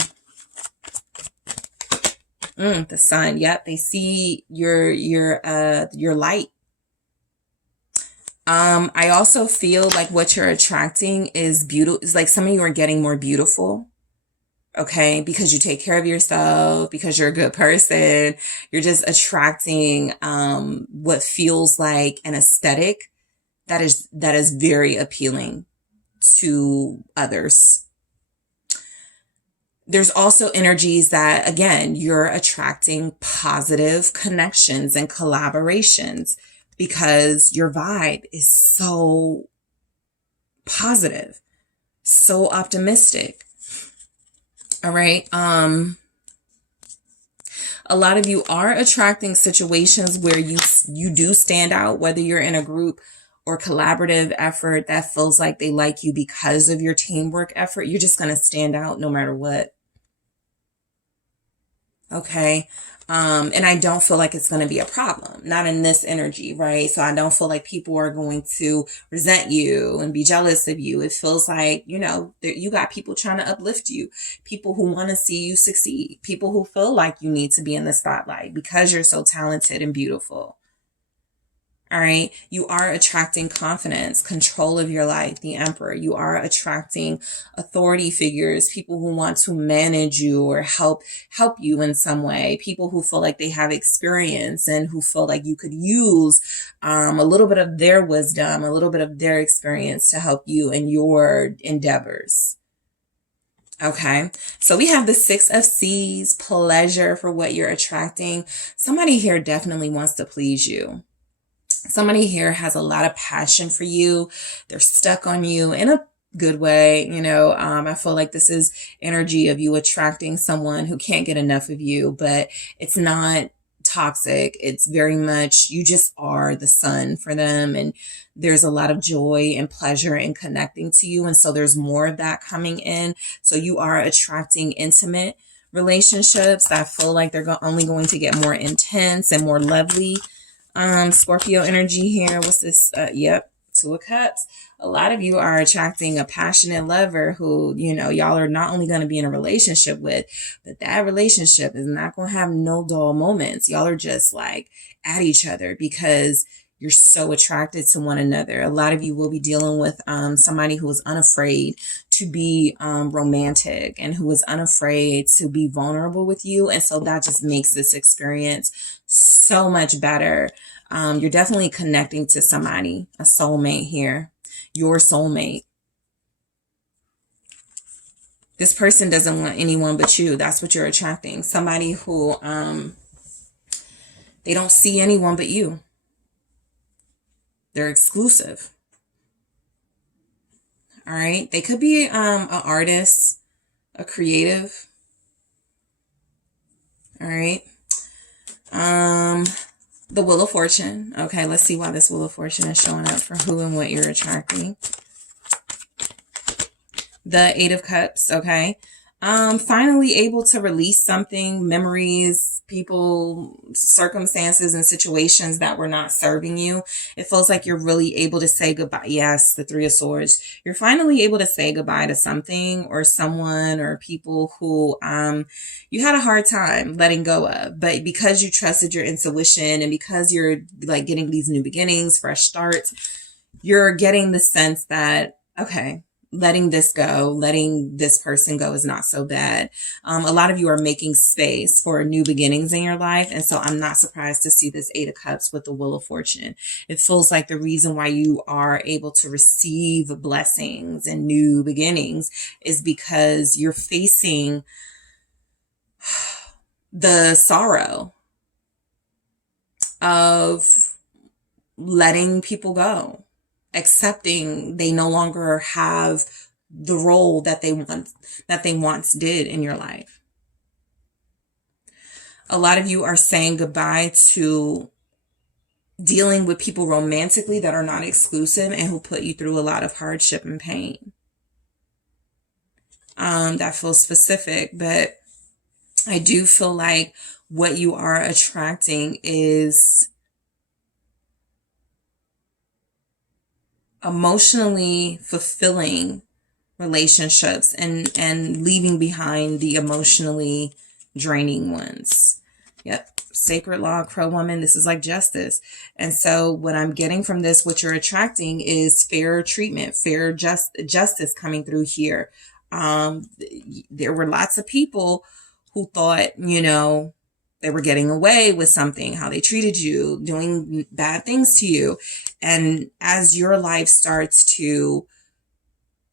The sun. Yep, they see your light. I also feel like what you're attracting is beautiful. It's like some of you are getting more beautiful. Okay, because you take care of yourself, because you're a good person. You're just attracting what feels like an aesthetic that is very appealing to others. There's also energies that, again, you're attracting positive connections and collaborations because your vibe is so positive, so optimistic. All right. A lot of you are attracting situations where you do stand out, whether you're in a group or collaborative effort that feels like they like you because of your teamwork effort. You're just going to stand out no matter what. Okay. And I don't feel like it's going to be a problem, not in this energy, right? So I don't feel like people are going to resent you and be jealous of you. It feels like, you know, you got people trying to uplift you, people who want to see you succeed, people who feel like you need to be in the spotlight because you're so talented and beautiful. All right. You are attracting confidence, control of your life, the Emperor. You are attracting authority figures, people who want to manage you or help you in some way, people who feel like they have experience and who feel like you could use a little bit of their wisdom, a little bit of their experience to help you in your endeavors. Okay, so we have the Six of Seas, pleasure for what you're attracting. Somebody here definitely wants to please you. Somebody here has a lot of passion for you. They're stuck on you in a good way. You know, I feel like this is energy of you attracting someone who can't get enough of you, but it's not toxic. It's very much, you just are the sun for them. And there's a lot of joy and pleasure in connecting to you. And so there's more of that coming in. So you are attracting intimate relationships that feel like they're only going to get more intense and more lovely. Scorpio energy here. What's this? Yep. Two of Cups. A lot of you are attracting a passionate lover who, you know, y'all are not only going to be in a relationship with, but that relationship is not going to have no dull moments. Y'all are just like at each other because you're so attracted to one another. A lot of you will be dealing with somebody who is unafraid to be romantic and who is unafraid to be vulnerable with you. And so that just makes this experience so much better. You're definitely connecting to somebody, a soulmate here, your soulmate. This person doesn't want anyone but you. That's what you're attracting. Somebody who they don't see anyone but you. They're exclusive. All right. They could be an artist, a creative. All right. The Wheel of Fortune. Okay, let's see why this Wheel of Fortune is showing up for who and what you're attracting. The Eight of Cups. Okay. Finally able to release something, memories, people, circumstances, and situations that were not serving you. It feels like you're really able to say goodbye. Yes, the Three of Swords. You're finally able to say goodbye to something or someone or people who you had a hard time letting go of. But because you trusted your intuition and because you're like getting these new beginnings, fresh starts, you're getting the sense that, okay, letting this go, letting this person go is not so bad. A lot of you are making space for new beginnings in your life. And so I'm not surprised to see this Eight of Cups with the Wheel of Fortune. It feels like the reason why you are able to receive blessings and new beginnings is because you're facing the sorrow of letting people go, accepting they no longer have the role that they once did in your life. A lot of you are saying goodbye to dealing with people romantically that are not exclusive and who put you through a lot of hardship and pain. That feels specific, but I do feel like what you are attracting is emotionally fulfilling relationships and leaving behind the emotionally draining ones. Yep. Sacred law, crow woman. This is like justice. And so what I'm getting from this, what you're attracting is fair treatment, fair justice coming through here. There were lots of people who thought, you know, they were getting away with something, how they treated you, doing bad things to you. And as your life starts to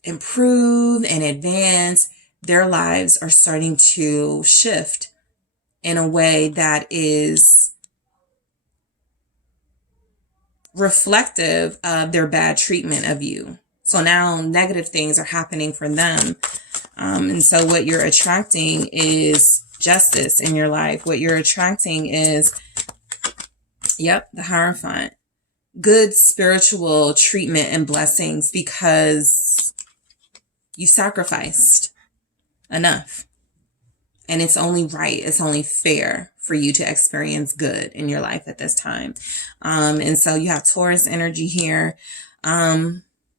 improve and advance, their lives are starting to shift in a way that is reflective of their bad treatment of you. So now negative things are happening for them. And so what you're attracting is justice in your life. What you're attracting is, yep, the Hierophant. Good spiritual treatment and blessings because you sacrificed enough. And it's only right, it's only fair for you to experience good in your life at this time. And so you have Taurus energy here.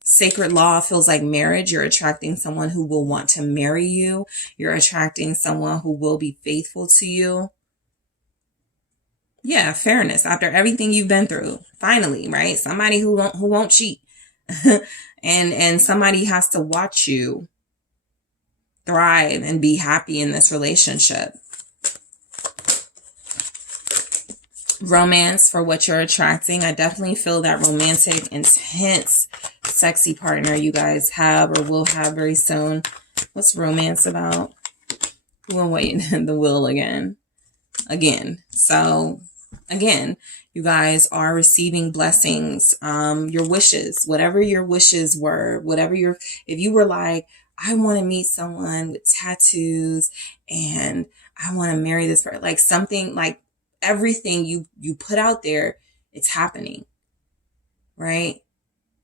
Sacred law feels like marriage. You're attracting someone who will want to marry you. You're attracting someone who will be faithful to you. Yeah, fairness after everything you've been through. Finally, right? Somebody who won't cheat. and somebody has to watch you thrive and be happy in this relationship. Romance for what you're attracting. I definitely feel that romantic, intense, sexy partner you guys have or will have very soon. What's romance about? We'll wait. The wheel again. So again, you guys are receiving blessings, your wishes, whatever your wishes were, if you were like, I want to meet someone with tattoos and I want to marry this person, like something like everything you put out there, it's happening, right?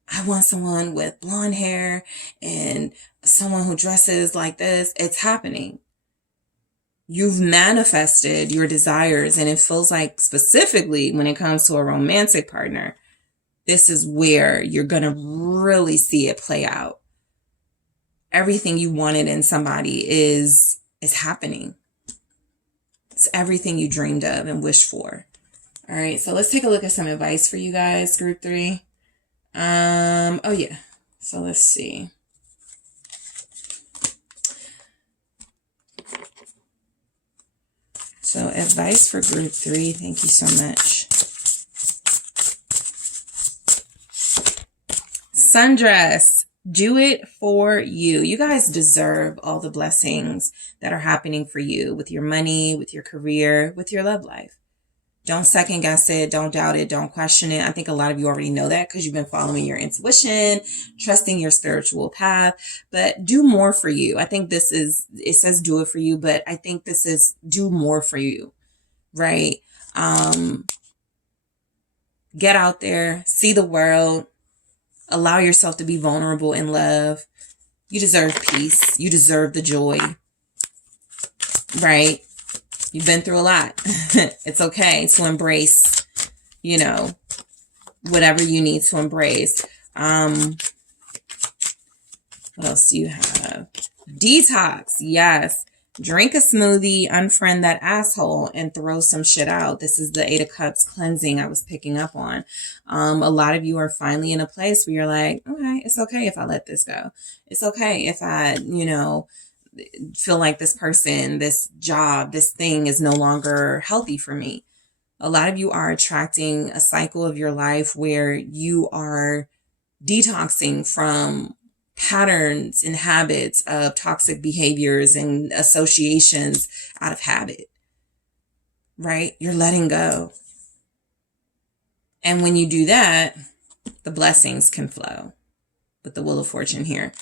I want someone with blonde hair and someone who dresses like this. It's happening. You've manifested your desires, and it feels like specifically when it comes to a romantic partner, this is where you're going to really see it play out. Everything you wanted in somebody is happening. It's everything you dreamed of and wished for. All right, so let's take a look at some advice for you guys, group 3. Oh yeah. So let's see. So advice for group 3. Thank you so much. Sundress. Do it for you. You guys deserve all the blessings that are happening for you with your money, with your career, with your love life. Don't second guess it. Don't doubt it. Don't question it. I think a lot of you already know that because you've been following your intuition, trusting your spiritual path, but do more for you. I think it says do it for you, but I think this is do more for you, right? Get out there, see the world, allow yourself to be vulnerable in love. You deserve peace. You deserve the joy, right? You've been through a lot. It's okay to embrace, whatever you need to embrace. What else do you have? Detox. Yes. Drink a smoothie, unfriend that asshole, and throw some shit out. This is the 8 of Cups cleansing I was picking up on. A lot of you are finally in a place where you're like, okay, it's okay if I let this go. It's okay if I, feel like this person, this job, this thing is no longer healthy for me. A lot of you are attracting a cycle of your life where you are detoxing from patterns and habits of toxic behaviors and associations out of habit, right? You're letting go. And when you do that, the blessings can flow with the Wheel of Fortune here.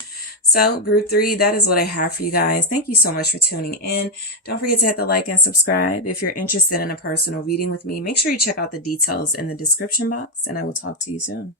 So group 3, that is what I have for you guys. Thank you so much for tuning in. Don't forget to hit the like and subscribe. If you're interested in a personal reading with me, make sure you check out the details in the description box, and I will talk to you soon.